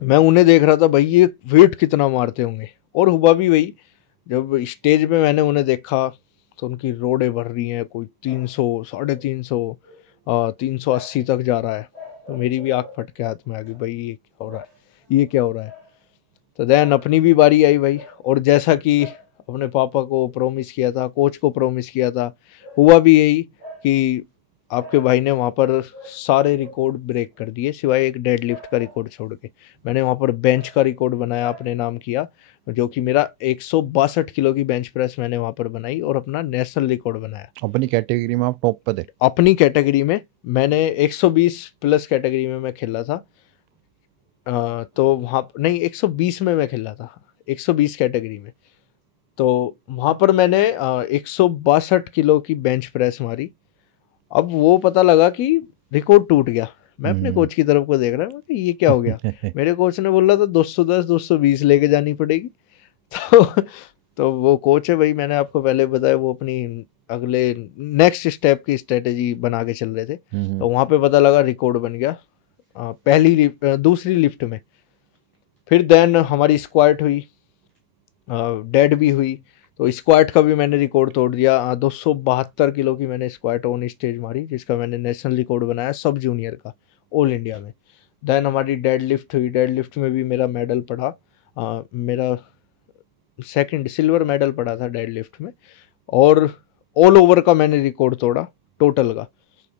मैं उन्हें देख रहा था भाई ये वेट कितना मारते होंगे। और हुआ भी वही, जब स्टेज पे मैंने उन्हें देखा तो उनकी रोडें भर रही हैं, कोई 300, 350, 380 तक जा रहा है। तो मेरी भी आँख फट के हाथ में आ गई भाई, ये क्या हो रहा है, ये क्या हो रहा है। तो देन अपनी भी बारी आई भाई, और जैसा कि अपने पापा को प्रॉमिस किया था, कोच को प्रॉमिस किया था, हुआ भी यही कि आपके भाई ने वहाँ पर सारे रिकॉर्ड ब्रेक कर दिए सिवाय एक डेड लिफ्ट का रिकॉर्ड छोड़ के। मैंने वहाँ पर बेंच का रिकॉर्ड बनाया, अपने नाम किया, जो कि मेरा 162 किलो की बेंच प्रेस मैंने वहाँ पर बनाई और अपना नेशनल रिकॉर्ड बनाया। अपनी कैटेगरी में आप टॉप पे थे? अपनी कैटेगरी में मैंने 120 प्लस कैटेगरी में मैं खेला था। तो वहाँ नहीं, 120 में मैं खेला था, 120 कैटेगरी में। तो वहाँ पर मैंने 162 किलो की बेंच प्रेस मारी। अब वो पता लगा कि रिकॉर्ड टूट गया। मैं अपने कोच की तरफ को देख रहा हूँ कि ये क्या हो गया। मेरे कोच ने बोला था 210 220 लेके जानी पड़ेगी। तो वो कोच है भाई, मैंने आपको पहले बताया, वो अपनी अगले नेक्स्ट स्टेप की स्ट्रेटेजी बना के चल रहे थे। तो वहाँ पे पता लगा रिकॉर्ड बन गया दूसरी लिफ्ट में। फिर देन हमारी स्क्वाट हुई, डेड भी हुई। तो स्क्वाट का भी मैंने रिकॉर्ड तोड़ दिया। 272 किलो की मैंने स्क्वाट ऑन स्टेज मारी, जिसका मैंने नेशनल रिकॉर्ड बनाया सब जूनियर का ऑल इंडिया में। देन हमारी डेड लिफ्ट हुई, डेड लिफ्ट में भी मेरा मेडल पड़ा। मेरा सेकंड सिल्वर मेडल पड़ा था डेड लिफ्ट में। और ऑल ओवर का मैंने रिकॉर्ड तोड़ा, टोटल का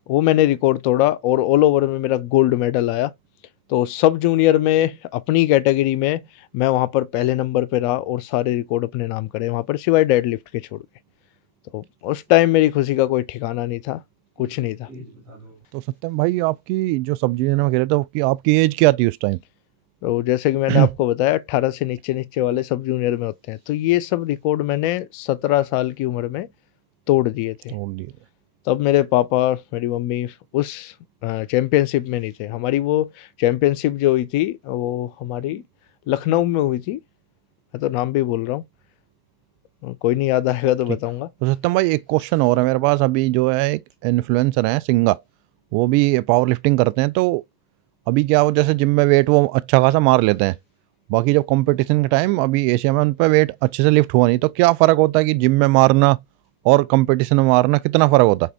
वो मैंने रिकॉर्ड तोड़ा, और ऑल ओवर में मेरा गोल्ड मेडल आया। तो सब जूनियर में अपनी कैटेगरी में मैं वहाँ पर पहले नंबर पे रहा और सारे रिकॉर्ड अपने नाम करे वहाँ पर, सिवाय डेड लिफ्ट के छोड़ के। तो उस टाइम मेरी खुशी का कोई ठिकाना नहीं था, कुछ नहीं था। तो सत्यम भाई, आपकी जो सब जूनियर में खेले थे, आपकी एज क्या थी उस टाइम? तो जैसे कि मैंने आपको बताया 18 से नीचे नीचे वाले सब जूनियर में होते हैं। तो ये सब रिकॉर्ड मैंने 17 साल की उम्र में तोड़ दिए थे। तब मेरे पापा मेरी मम्मी उस चैम्पियनशिप में नहीं थे। हमारी वो चैम्पियनशिप जो हुई थी वो हमारी लखनऊ में हुई थी। मैं तो नाम भी भूल रहा हूँ, कोई नहीं याद आएगा तो बताऊंगा। तो सत्यम भाई, एक क्वेश्चन और है मेरे पास। अभी जो है एक इन्फ्लुएंसर है सिंगा, वो भी पावर लिफ्टिंग करते हैं। तो अभी क्या, वो जैसे जिम में वेट वो अच्छा खासा मार लेते हैं, बाकी जब कंपटीशन के टाइम अभी एशिया में उन पर वेट अच्छे से लिफ्ट हुआ नहीं। तो क्या फ़र्क होता है कि जिम में मारना और कंपटीशन में मारना, कितना फ़र्क होता है?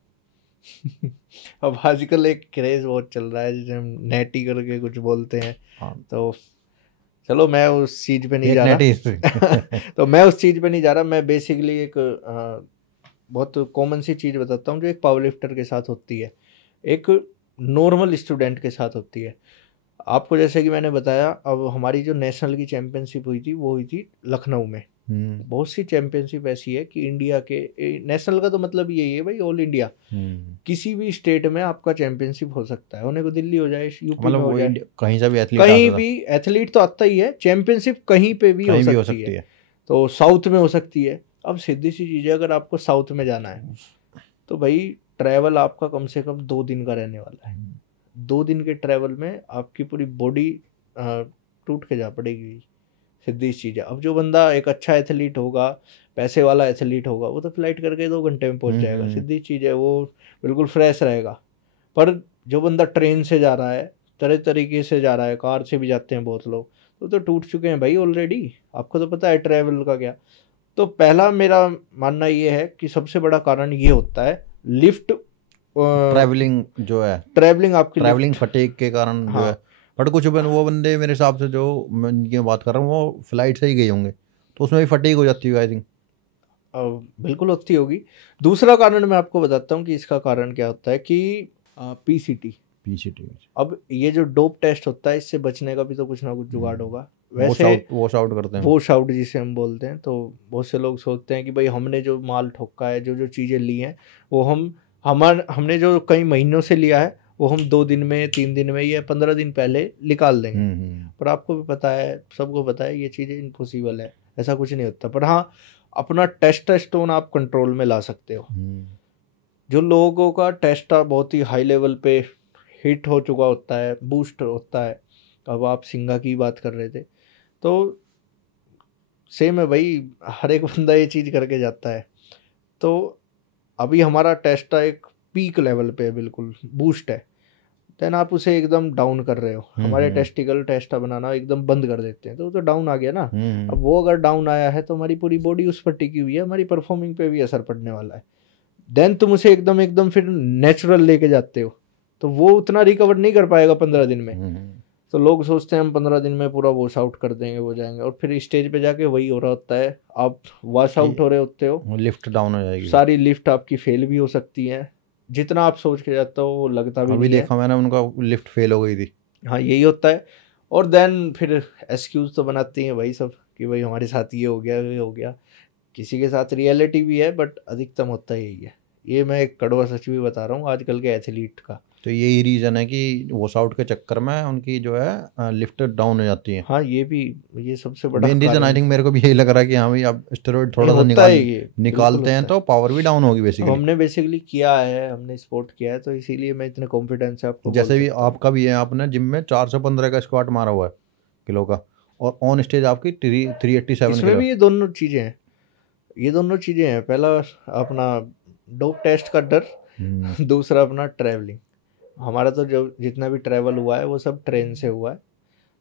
अब आजकल एक क्रेज बहुत चल रहा है जिसे हम नेटी करके कुछ बोलते हैं। हाँ, तो चलो मैं उस चीज़ पे नहीं एक जा नेटी रहा। तो मैं उस चीज़ पे नहीं जा रहा। मैं बेसिकली एक बहुत कॉमन सी चीज़ बताता हूँ जो एक पावर लिफ्टर के साथ होती है, एक नॉर्मल स्टूडेंट के साथ होती है। आपको जैसे कि मैंने बताया, अब हमारी जो नेशनल की चैम्पियनशिप हुई थी वो हुई थी लखनऊ में। बहुत सी चैंपियनशिप ऐसी है कि इंडिया के नेशनल का तो मतलब यही है भाई, ऑल इंडिया किसी भी स्टेट में आपका चैंपियनशिप हो सकता है। होने को दिल्ली हो जाए, यूपी में हो जाए, कहीं से भी एथलीट कहीं भी एथलीट तो आता ही है। चैंपियनशिप कहीं पे भी हो सकती है। तो साउथ में हो सकती है। अब सीधी सी चीज़ है, अगर आपको साउथ में जाना है तो भाई ट्रैवल आपका कम से कम 2 दिन का रहने वाला है। 2 दिन के ट्रैवल में आपकी पूरी बॉडी टूट के जा पड़ेगी, सीधी चीज़ है। अब जो बंदा एक अच्छा एथलीट होगा, पैसे वाला एथलीट होगा, वो तो फ्लाइट करके 2 घंटे में पहुंच जाएगा, सीधी चीज़ है, वो बिल्कुल फ्रेश रहेगा। पर जो बंदा ट्रेन से जा रहा है, तरह तरीके से जा रहा है, कार से भी जाते हैं बहुत लोग, तो टूट चुके हैं भाई ऑलरेडी। आपको तो पता है ट्रैवल का क्या। तो पहला मेरा मानना ये है कि सबसे बड़ा कारण ये होता है लिफ्ट, ट्रैवलिंग जो है, ट्रैवलिंग आपकी ट्रैवलिंग फटीग के कारण जो है। बट कुछ वो बंदे मेरे हिसाब से, जो मैं जिनकी बात कर रहा हूँ, वो फ्लाइट से ही गए होंगे, तो उसमें भी फटीग हो जाती है आई थिंक। बिल्कुल होती होगी। दूसरा कारण मैं आपको बताता हूँ कि इसका कारण क्या होता है कि पीसीटी। अब ये जो डोप टेस्ट होता है, इससे बचने का भी तो कुछ ना कुछ जुगाड़ होगा। वैसे वॉश आउट करते हैं, वॉश आउट जिसे हम बोलते हैं। तो बहुत से लोग सोचते हैं कि भाई हमने जो माल ठोका है, जो जो चीज़ें ली हैं, वो हमने जो कई महीनों से लिया है, वो हम 2 दिन में, 3 दिन में या 15 दिन पहले निकाल देंगे। पर आपको भी पता है, सबको पता है, ये चीज़ें इम्पॉसिबल है, ऐसा कुछ नहीं होता। पर हाँ, अपना टेस्टोस्टेरोन आप कंट्रोल में ला सकते हो। जो लोगों का टेस्टा बहुत ही हाई लेवल पे हिट हो चुका होता है, बूस्ट होता है। अब आप सिंगा की बात कर रहे थे, तो सेम है भाई, हर एक बंदा ये चीज़ करके जाता है। तो अभी हमारा टेस्टा एक पीक लेवल पे बिल्कुल बूस्ट है, देन आप उसे एकदम डाउन कर रहे हो। हमारे टेस्टिकल टेस्टा बनाना एकदम बंद कर देते हैं, तो वो तो डाउन आ गया ना। अब वो अगर डाउन आया है तो हमारी पूरी बॉडी उस पर टिकी हुई है, हमारी परफॉर्मिंग पे भी असर पड़ने वाला है। देन तुम उसे एकदम फिर नेचुरल लेके जाते हो, तो वो उतना रिकवर नहीं कर पाएगा 15 दिन में। तो लोग सोचते हैं हम 15 दिन में पूरा वॉश आउट कर देंगे, वो जाएंगे, और फिर स्टेज पे जाके वही हो रहा होता है। आप वॉश आउट हो रहे होते हो, लिफ्ट डाउन हो जाएगी, सारी लिफ्ट आपकी फेल भी हो सकती है, जितना आप सोच के जाते हो वो लगता भी अभी नहीं है। देखा मैंने, उनका लिफ्ट फेल हो गई थी। हाँ यही होता है। और देन फिर एक्सक्यूज तो बनाते हैं भाई सब कि भाई हमारे साथ ये हो गया। किसी के साथ रियलिटी भी है बट अधिकतम होता यही है। ये मैं एक कड़वा सच भी बता रहा हूँ आजकल के एथलीट का। तो यही रीज़न है कि वॉश आउट के चक्कर में उनकी जो है लिफ्ट डाउन हो जाती है। हाँ ये भी, ये सबसे बड़ा मेन रीज़न आई कारण थिंक मेरे को भी यही लग रहा है कि हाँ भाई, अब स्टेरॉइड नहीं थोड़ा सा होता है, ये बिल्कुल निकालते हैं होता है। तो पावर भी डाउन होगी अब बेसिकली। हमने बेसिकली किया है, हमने स्पोर्ट किया है, तो इसीलिए मैं इतने कॉन्फिडेंस से आपको बोल जैसे भी सकता हूँ। आपका भी है, आपने जिम में 415 का स्क्वाट मारा हुआ है किलो का, और ऑन स्टेज आपकी 387 इसमें किलो। भी ये दोनों चीज़ें हैं, ये दोनों चीज़ें हैं। पहला अपना डोप टेस्ट का डर, हम्म, दूसरा अपना ट्रैवलिंग। हमारा तो जो जितना भी ट्रैवल हुआ है वो सब ट्रेन से हुआ है,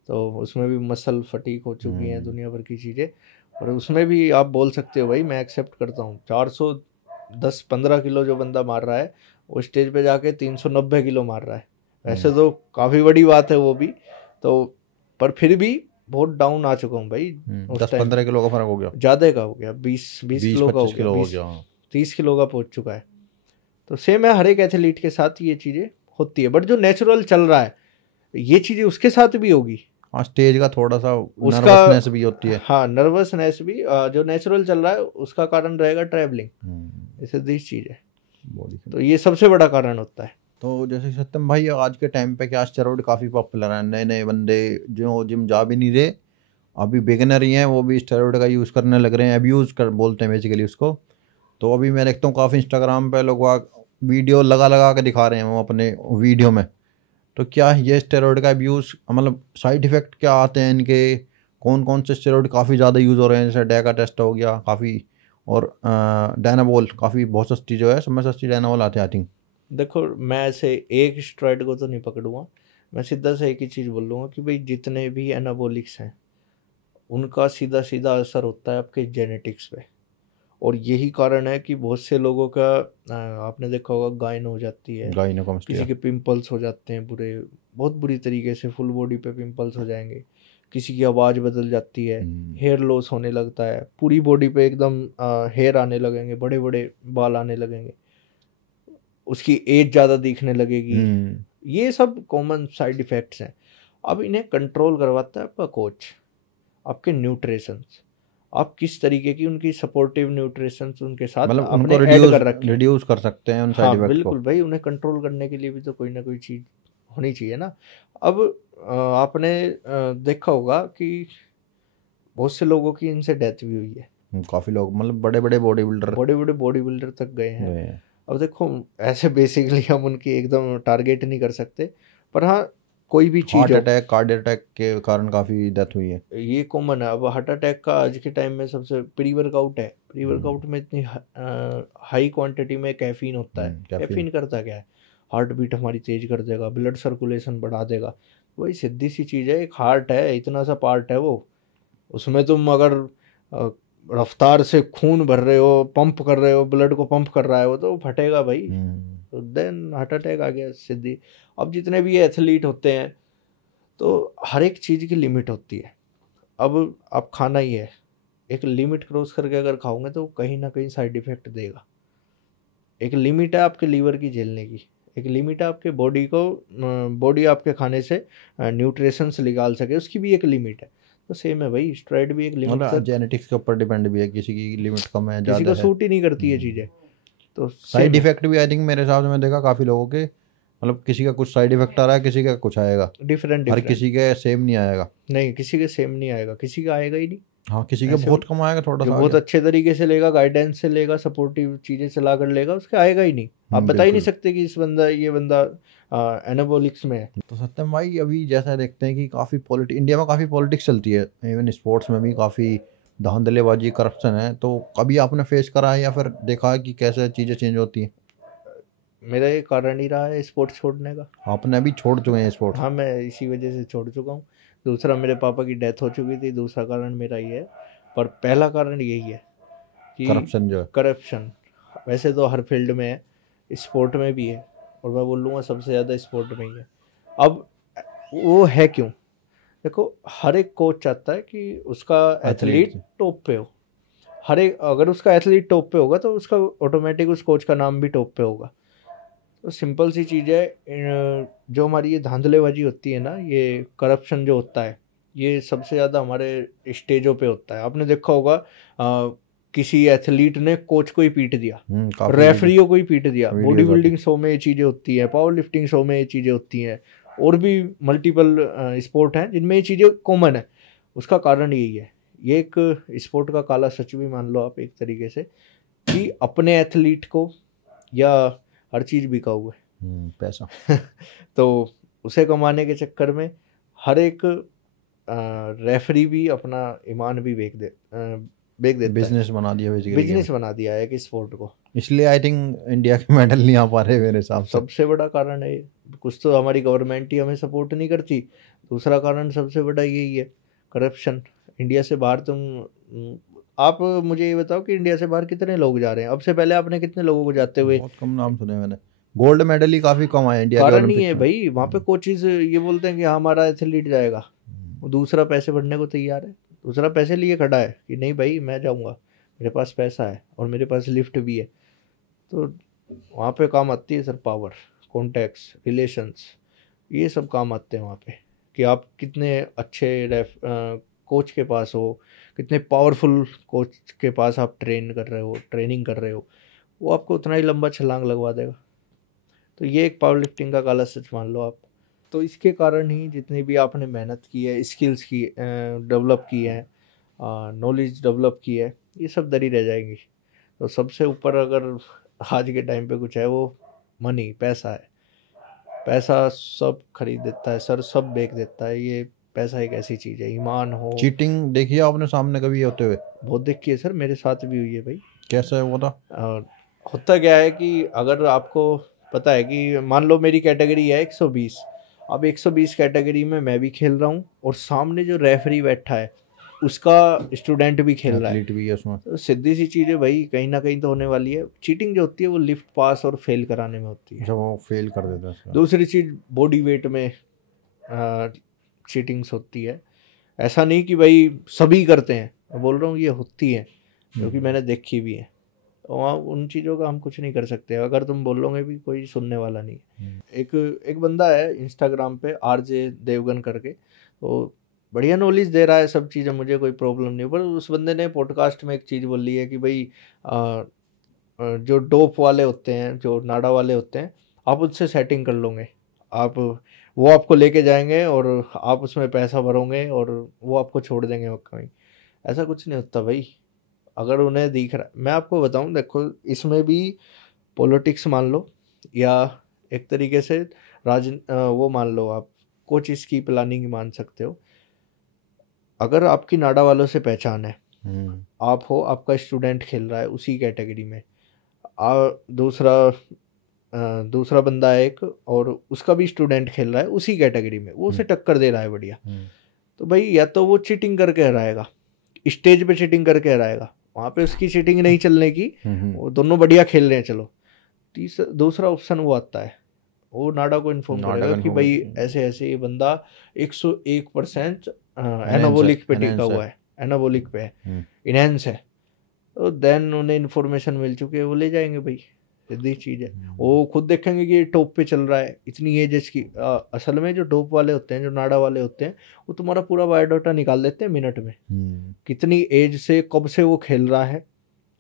तो उसमें भी मसल फटीक हो चुकी हैं, हम्म, दुनिया भर की चीज़ें। और उसमें भी आप बोल सकते हो भाई, मैं एक्सेप्ट करता हूँ 410-15 किलो जो बंदा मार रहा है वो स्टेज पे जाके 390 किलो मार रहा है। वैसे तो काफ़ी बड़ी बात है वो भी, तो पर फिर भी बहुत डाउन आ चुका हूँ भाई उस दस टाइम पे। 15 किलो का फर्क हो गया। ज़्यादा का हो गया, 20 बीस किलो का हो पच्चीस गया, किलो हो बीस गया, हाँ। 30 किलो का पहुँच चुका है। तो सेम है, हर एक एथलीट के साथ ये चीज़ें होती है, बट जो नेचुरल चल रहा है ये चीज़ें उसके साथ भी होगी। हाँ, स्टेज का थोड़ा सा उसका, नर्वसनेस भी होती है। हाँ नर्वसनेस भी, जो नेचुरल चल रहा है उसका कारण रहेगा ट्रैवलिंग। ये सीधी चीज़ है, बॉडी तो ये सबसे बड़ा कारण होता है। तो जैसे सत्यम भाई, आज के टाइम पे क्या स्टेरॉइड काफ़ी पॉपुलर है, नए नए बंदे जो जिम जा भी नहीं रहे, अभी बिगिनर ही हैं, वो भी स्टेरॉइड का यूज़ करने लग रहे हैं, अब्यूज़ कर बोलते हैं बेसिकली उसको। तो अभी मैं देखता हूँ काफ़ी इंस्टाग्राम पे लोग वीडियो लगा लगा के दिखा रहे हैं वो अपने वीडियो में। तो क्या ये स्टेरॉइड का अब्यूज़, मतलब साइड इफ़ेक्ट क्या आते हैं इनके, कौन कौन से स्टेरॉइड काफ़ी ज़्यादा यूज़ हो रहे हैं, जैसे डेका टेस्ट हो गया काफ़ी, और डायनाबोल काफ़ी बहुत सस्ती जो है, सब में सस्ती डायनाबोल आते हैं आई थिंक। देखो मैं ऐसे एक स्टेरॉइड को तो नहीं पकड़ूंगा, मैं सीधा से एक ही चीज़ बोलूँगा कि भाई जितने भी एनाबॉलिक्स हैं उनका सीधा सीधा असर होता है आपके जेनेटिक्स पे। और यही कारण है कि बहुत से लोगों का आपने देखा होगा गायन हो जाती है, किसी गाइनोकोमास्टिया। के पिंपल्स हो जाते हैं बुरे, बहुत बुरी तरीके से फुल बॉडी पे पिंपल्स हो जाएंगे, किसी की आवाज़ बदल जाती है, हेयर लॉस होने लगता है, पूरी बॉडी पे एकदम हेयर आने लगेंगे, बड़े बड़े बाल आने लगेंगे, उसकी एज ज़्यादा दिखने लगेगी। हम्म, ये सब कॉमन साइड इफ़ेक्ट्स हैं। अब इन्हें कंट्रोल करवाता है आपका कोच, आपके न्यूट्रिशंस, आप किस तरीके की उनकी सपोर्टिव न्यूट्रिशंस उनके साथ मतलब उनको आपने ऐड रिड्यूस कर रखी हैं। रिड्यूस कर सकते हैं उन साइड हाँ इफ़ेक्ट को। बिल्कुल भाई, उन्हें कंट्रोल करने के लिए भी तो कोई ना कोई चीज़ होनी चाहिए ना। अब आपने देखा होगा कि बहुत से लोगों की इनसे डेथ भी हुई है, काफ़ी लोग मतलब बड़े बड़े बॉडी बिल्डर बड़े बड़े बॉडी बिल्डर तक गए हैं। गए हैं। अब देखो ऐसे बेसिकली हम उनकी एकदम टारगेट नहीं कर सकते, पर हाँ कोई भी चीज़ हार्ट हो, अटैक, कार्डियक अटैक के कारण काफ़ी डेथ हुई है। ये कॉमन है। अब हार्ट अटैक का आज के टाइम में सबसे प्री वर्कआउट है, प्री वर्कआउट में इतनी हाई क्वांटिटी में कैफीन होता है। कैफीन। कैफीन करता क्या है, हार्ट बीट हमारी तेज कर देगा, ब्लड सर्कुलेशन बढ़ा देगा। वही सीधी सी चीज़ है, एक हार्ट है, इतना सा पार्ट है वो, उसमें तुम अगर अ, रफ्तार से खून भर रहे हो, पंप कर रहे हो, ब्लड को पंप कर रहा है वो, तो वो फटेगा भाई। तो देन हार्ट अटैक आ गया सीधी। अब जितने भी एथलीट होते हैं तो हर एक चीज़ की लिमिट होती है। अब आप खाना ही है, एक लिमिट क्रॉस करके अगर खाओगे तो कहीं ना कहीं साइड इफेक्ट देगा। एक लिमिट है आपके लीवर की झेलने की, एक लिमिट है आपके बॉडी को, बॉडी आपके खाने से न्यूट्रिशंस निकाल सके, उसकी भी एक लिमिट है। तो सेम है भाई, स्ट्राइड भी एक लिमिट मतलब तक, जेनेटिक्स के ऊपर डिपेंड भी है, किसी की लिमिट कम है, किसी ज़्यादा को है। सूट ही नहीं करती है चीज़ें, तो साइड सेम है। इफेक्ट भी आई थिंक मेरे हिसाब से मैं देखा काफ़ी लोगों के, मतलब किसी का कुछ साइड इफेक्ट आ रहा है, किसी का कुछ आएगा। डिफरेंट हर डिफरेंट, किसी के सेम नहीं आएगा। नहीं किसी के सेम नहीं आएगा, किसी का आएगा ही नहीं। हाँ, किसी का ऐसे बहुत कम आएगा, थोड़ा जो सा आ बहुत गया। अच्छे तरीके से लेगा, गाइडेंस से लेगा, सपोर्टिव चीज़ें चला कर लेगा, उसके आएगा ही नहीं। आप बता ही नहीं बिल्कुल। सकते कि इस बंदा, ये बंदा एनाबॉलिक्स में है। तो सत्यम भाई, अभी जैसा देखते हैं कि काफ़ी इंडिया में काफ़ी पॉलिटिक्स चलती है, इवन स्पोर्ट्स में भी काफ़ी धांधलेबाजी, करप्शन है। तो कभी आपने फेस करा है या फिर देखा है कि कैसे चीज़ें चेंज होती हैं? मेरा ये कारण ही रहा है स्पोर्ट्स छोड़ने का। आपने अभी छोड़ चुके हैं स्पोर्ट्स? हाँ मैं इसी वजह से छोड़ चुका हूँ। दूसरा मेरे पापा की डेथ हो चुकी थी, दूसरा कारण मेरा ये है। पर पहला कारण यही है कि करप्शन जो है। करप्शन वैसे तो हर फील्ड में है, स्पोर्ट में भी है, और मैं बोल लूँगा सबसे ज़्यादा स्पोर्ट में ही है। अब वो है क्यों, देखो हर एक कोच चाहता है कि उसका एथलीट। एथलीट टॉप पे हो। हर एक, अगर उसका एथलीट टॉप पे होगा तो उसका ऑटोमेटिक उस कोच का नाम भी टॉप पे होगा। तो सिंपल सी चीज़ है, जो हमारी ये धांधलेबाजी होती है ना, ये करप्शन जो होता है, ये सबसे ज़्यादा हमारे स्टेजों पे होता है। आपने देखा होगा किसी एथलीट ने कोच को ही पीट दिया, काफी रेफरियों को ही पीट दिया। बॉडी वीडियोस आती बिल्डिंग शो में ये चीज़ें होती हैं, पावर लिफ्टिंग शो में ये चीज़ें होती हैं, और भी मल्टीपल स्पोर्ट हैं जिनमें ये चीज़ें कॉमन है। उसका कारण यही है, ये एक स्पोर्ट का काला सच भी मान लो आप एक तरीके से, कि अपने एथलीट को या हर चीज़ बिका हुआ पैसा है तो उसे कमाने के चक्कर में हर एक रेफरी भी अपना ईमान भी बेच देता है। बिजनेस बना दिया बेसिकली, बिजनेस बना दिया है कि स्पोर्ट को। इसलिए आई थिंक इंडिया के मेडल नहीं आ पा रहे मेरे हिसाब से। सबसे बड़ा कारण है ये। कुछ तो हमारी गवर्नमेंट ही हमें सपोर्ट नहीं करती, दूसरा कारण सबसे बड़ा यही है, करप्शन। इंडिया से बाहर आप मुझे ये बताओ कि इंडिया से बाहर कितने लोग जा रहे हैं? अब से पहले आपने कितने लोगों को जाते हुए? बहुत कम नाम सुने मैंने। गोल्ड मेडल ही काफी कम आए इंडिया के कारण ही है ओलंपिक्स में। भाई, वहाँ पे कोचेज ये बोलते हैं कि हाँ हमारा एथलीट जाएगा, वो दूसरा पैसे भरने को तैयार है, दूसरा पैसे लिए खड़ा है कि नहीं भाई मैं जाऊँगा, मेरे पास पैसा है और मेरे पास लिफ्ट भी है। तो वहाँ पे काम आती है सर पावर, कॉन्टैक्ट्स, रिलेशंस, ये सब काम आते हैं वहाँ पे, कि आप कितने अच्छे कोच के पास हो, कितने पावरफुल कोच के पास आप ट्रेनिंग कर रहे हो, वो आपको उतना ही लंबा छलांग लगवा देगा। तो ये एक पावर लिफ्टिंग का काला सच मान लो आप। तो इसके कारण ही जितनी भी आपने मेहनत की है, स्किल्स की डेवलप की है, नॉलेज डेवलप की है, ये सब दरी रह जाएंगी। तो सबसे ऊपर अगर आज के टाइम पे कुछ है वो मनी, पैसा है। पैसा सब खरीद देता है सर, सब बेच देता है। ये पैसा एक ऐसी चीज़ है, ईमान हो। चीटिंग देखी है आपने सामने कभी होते हुए? बहुत देखी है सर, मेरे साथ भी हुई है भाई। कैसा है वो था? होता क्या है कि अगर आपको पता है कि मान लो मेरी कैटेगरी है 120, अब 120 कैटेगरी में मैं भी खेल रहा हूँ और सामने जो रेफरी बैठा है उसका स्टूडेंट भी खेल रहा है, एथलीट भी है उसमें। तो सीधी सी चीज़ है भाई, कहीं ना कहीं तो होने वाली है। चीटिंग जो होती है वो लिफ्ट पास और फेल कराने में होती है। जब वो फेल कर देता है उसका। दूसरी चीज़ बॉडी वेट में चीटिंग्स होती है। ऐसा नहीं कि भाई सभी करते हैं, मैं बोल रहा हूँ ये होती है क्योंकि मैंने देखी भी है। वहाँ उन चीज़ों का हम कुछ नहीं कर सकते, अगर तुम बोलोगे भी कोई सुनने वाला नहीं। एक बंदा है इंस्टाग्राम पे आरजे देवगन करके, तो बढ़िया नॉलेज दे रहा है सब चीज़ें, मुझे कोई प्रॉब्लम नहीं। पर उस बंदे ने पॉडकास्ट में एक चीज़ बोली है कि भाई जो डोप वाले होते हैं, जो नाडा वाले होते हैं, आप उससे सेटिंग कर लोगे, आप वो आपको लेके जाएंगे और आप उसमें पैसा भरोगे और वो आपको छोड़ देंगे कहीं। ऐसा कुछ नहीं होता भाई। अगर उन्हें दिख रहा, मैं आपको बताऊं, देखो इसमें भी पॉलिटिक्स मान लो या एक तरीके से वो मान लो, आप कोचिस की प्लानिंग मान सकते हो। अगर आपकी नाडा वालों से पहचान है, आप हो, आपका स्टूडेंट खेल रहा है उसी कैटेगरी में, दूसरा बंदा है एक और उसका भी स्टूडेंट खेल रहा है उसी कैटेगरी में, वो उसे टक्कर दे रहा है बढ़िया, तो भाई या तो वो चीटिंग करके हराएगा, स्टेज पे चीटिंग करके हराएगा, वहाँ पे उसकी चीटिंग नहीं चलने की, वो दोनों बढ़िया खेल रहे हैं चलो। दूसरा ऑप्शन वो आता है, वो नाडा को इन्फॉर्म करेगा कि भाई ऐसे ऐसे ये बंदा 101% एनाबोलिक पे टिका हुआ है, एनाबोलिक पे है, इनहेंस है, तो देन उन्हें इन्फॉर्मेशन मिल चुकी है, वो ले जाएंगे भाई। सीधी चीज़ है, वो खुद देखेंगे कि ये टॉप पे चल रहा है इतनी एज की। असल में जो टॉप वाले होते हैं, जो नाडा वाले होते हैं, वो तुम्हारा पूरा बायोडाटा निकाल देते हैं मिनट में, कितनी एज से कब से वो खेल रहा है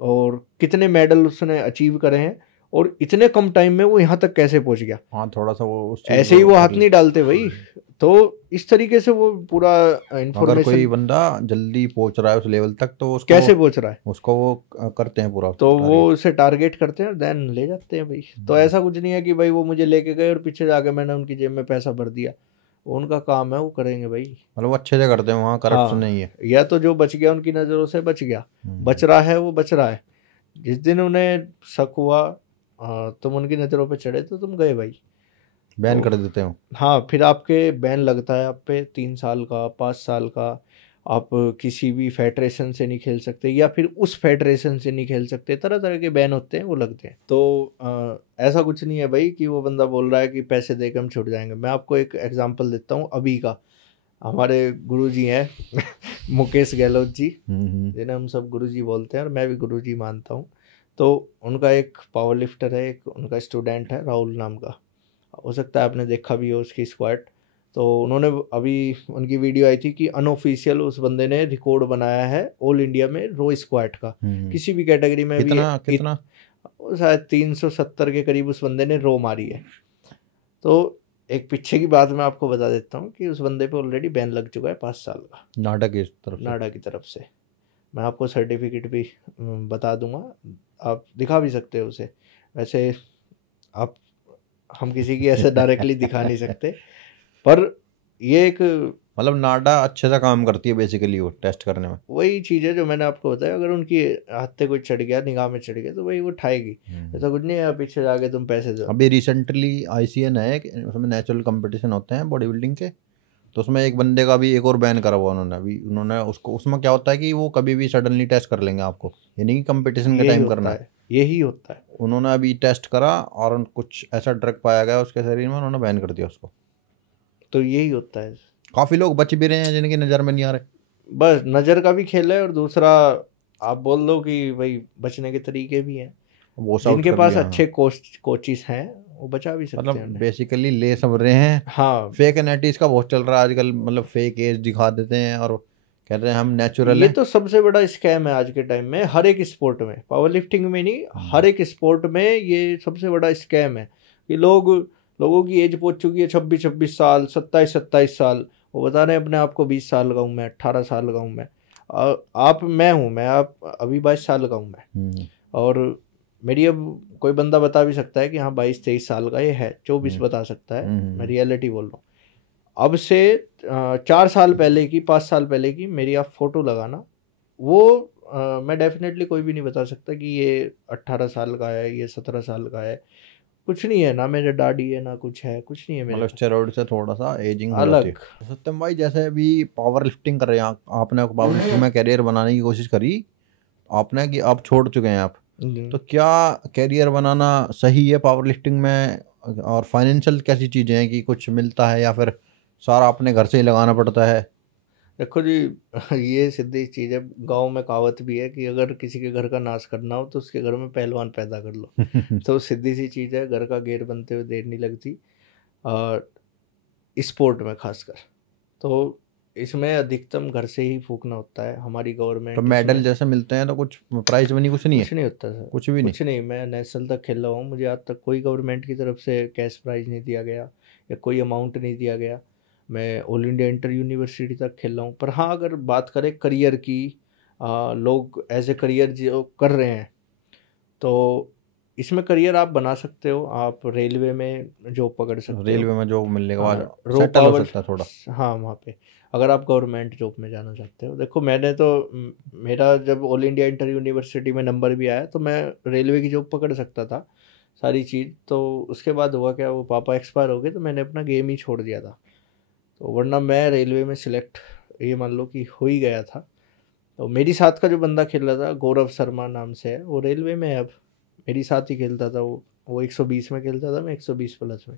और कितने मेडल उसने अचीव करे हैं और इतने कम टाइम में वो यहाँ तक कैसे पहुँच गया। हाँ, थोड़ा सा वो उस ऐसे ही वो हाथ नहीं डालते भाई। तो इस तरीके से वो पूरा इन्फॉर्मेशन, अगर कोई बंदा जल्दी पहुंच रहा है उस लेवल तक तो उसको कैसे पहुंच रहा है, उसको वो करते हैं पूरा, तो वो उसे टारगेट करते हैं, देन ले जाते हैं भाई। तो ऐसा कुछ नहीं है कि भाई वो मुझे लेके गए और पीछे जाके मैंने उनकी जेब में पैसा भर दिया, वो उनका काम है, वो करेंगे भाई। मतलब अच्छे से करते हैं, वहाँ करप्शन नहीं है। या तो जो बच गया उनकी नज़रों से बच गया, बच रहा है वो बच रहा है। जिस दिन उन्हें शक हुआ तुम उनकी नज़रों पे चढ़े तो तुम गए भाई, बैन कर देते हो। हाँ, फिर आपके बैन लगता है आप पे 3 साल का, 5 साल का। आप किसी भी फेडरेशन से नहीं खेल सकते या फिर उस फेडरेशन से नहीं खेल सकते, तरह तरह के बैन होते हैं, वो लगते हैं। तो ऐसा कुछ नहीं है भाई कि वो बंदा बोल रहा है कि पैसे देकर हम छूट जाएंगे। मैं आपको एक एग्जांपल देता हूँ अभी का। हमारे गुरुजी हैं मुकेश गहलोत जी, जिन्हें हम सब गुरुजी बोलते हैं और मैं भी गुरुजी मानता हूँ। तो उनका एक पावर लिफ्टर है, एक उनका स्टूडेंट है राहुल नाम का, हो सकता है आपने देखा भी हो उसकी स्क्वाट। तो उन्होंने अभी उनकी वीडियो आई थी कि अनऑफिशियल उस बंदे ने रिकॉर्ड बनाया है ऑल इंडिया में रो स्क्वाट का, किसी भी कैटेगरी में भी। कितना कितना? वो शायद 370 के करीब उस बंदे ने रो मारी है। तो एक पीछे की बात मैं आपको बता देता हूँ कि उस बंदे पे ऑलरेडी बैन लग चुका है 5 साल का, नाडा की तरफ से। नाडा की तरफ से। मैं आपको सर्टिफिकेट भी बता दूंगा, आप दिखा भी सकते हो उसे। वैसे आप, हम किसी की ऐसे डायरेक्टली दिखा नहीं सकते, पर ये एक मतलब नाडा अच्छे से काम करती है बेसिकली वो टेस्ट करने में। वही चीज़ है जो मैंने आपको बताया, अगर उनकी हत्ते कोई चढ़ गया, निगाह में चढ़ गया, तो वही वो उठाएगी। ऐसा कुछ नहीं है पीछे जाके तुम पैसे दो। अभी रिसेंटली ICN है कि उसमें नेचुरल कंपटीशन होते हैं बॉडी बिल्डिंग के, तो उसमें एक बंदे का भी एक और बैन करा हुआ उन्होंने अभी। उन्होंने उसको, उसमें क्या होता है कि वो कभी भी सडनली टेस्ट कर लेंगे आपको, यानी कि कंपटीशन के यही टाइम होता करना है। है, यही होता है। उन्होंने अभी टेस्ट करा और कुछ ऐसा ड्रग पाया गया उसके शरीर में, उन्होंने बैन कर दिया उसको। तो यही होता है। काफ़ी लोग बच भी रहे हैं जिनकी नज़र में नहीं आ रहे। बस नज़र का भी खेल है, और दूसरा आप बोल दो कि भाई बचने के तरीके भी हैं। वॉश आउट जिनके कर पास लिया, अच्छे हाँ। कोचिस हैं वो बचा भी सकते हैं मतलब उन्हें। बेसिकली ले सब रहे हैं। हाँ, फेक एनिटीज का बहुत चल रहा है आजकल, मतलब फेक एज दिखा देते हैं और कहते हैं हम नेचुरल ये हैं। तो सबसे बड़ा स्कैम है आज के टाइम में, हर एक स्पोर्ट में, पावर लिफ्टिंग में नहीं, हर एक स्पोर्ट में ये सबसे बड़ा स्कैम है कि लोगों की एज पहुंच चुकी है 26-26 साल, 27-27 साल। वो बता रहे हैं अपने आप को 20 साल का हूँ मैं, 18 साल का हूँ मैं। आप अभी 22 साल का हूँ मैं। और मेरी अब कोई बंदा बता भी सकता है कि हाँ 22-23 साल का ये है, 24 बता सकता है, मैं रियलिटी बोल रहा हूँ। अब से 4 साल पहले की, 5 साल पहले की मेरी आप फोटो लगाना, वो मैं डेफिनेटली कोई भी नहीं बता सकता कि ये 18 साल का है, ये 17 साल का है। कुछ नहीं है ना, मेरे दाढ़ी है ना कुछ है, कुछ नहीं है मेरे मतलब पे। स्टेरॉइड से थोड़ा सा एजिंग हो जाती है। अलग। सत्यम भाई, जैसे अभी पावर लिफ्टिंग कर रहे हैं आपने पावर लिफ्टिंग में करियर बनाने की कोशिश करी आपने, कि आप छोड़ चुके हैं आप, तो क्या करियर बनाना सही है पावर लिफ्टिंग में? और फाइनेंशियल कैसी चीज़ें हैं कि कुछ मिलता है या फिर सारा अपने घर से ही लगाना पड़ता है? देखो जी, ये सीधी चीज़ है, गांव में कहावत भी है कि अगर किसी के घर का नाश करना हो तो उसके घर में पहलवान पैदा कर लो। तो सीधी सी चीज़ है, घर का गेट बनते हुए देर नहीं लगती, और स्पोर्ट में खासकर। तो इसमें अधिकतम घर से ही फूकना होता है, हमारी तो गवर्नमेंट मेडल इसमें। जैसे मिलते हैं तो कुछ प्राइज मनी कुछ नहीं है? कुछ नहीं होता सर, कुछ भी नहीं? कुछ नहीं। मैं नेशनल तक खेला हूँ, मुझे आज तक कोई गवर्नमेंट की तरफ से कैश प्राइज नहीं दिया गया या कोई अमाउंट नहीं दिया गया। मैं ऑल इंडिया इंटर यूनिवर्सिटी तक खेला हूँ। पर हाँ, अगर बात करें करियर की, लोग एज ए करियर जो कर रहे हैं, तो इसमें करियर आप बना सकते हो। आप रेलवे में जॉब पकड़ सकते हो। रेलवे में जॉब मिलने के बाद हाँ, रो सेटल हो पावर। सकता है थोड़ा। हाँ, वहाँ पे अगर आप गवर्नमेंट जॉब में जाना चाहते हो, देखो मैंने तो मेरा जब ऑल इंडिया इंटर यूनिवर्सिटी में नंबर भी आया तो मैं रेलवे की जॉब पकड़ सकता था, सारी चीज़। तो उसके बाद हुआ क्या, वो पापा एक्सपायर हो गए तो मैंने अपना गेम ही छोड़ दिया था। तो वरना मैं रेलवे में सिलेक्ट, ये मान लो कि हो ही गया था। तो मेरी साथ का जो बंदा खेल रहा था, गौरव शर्मा नाम से है, वो रेलवे में है अब। मेरी साथ ही खेलता था वो 120 में खेलता था, मैं 120 प्लस में।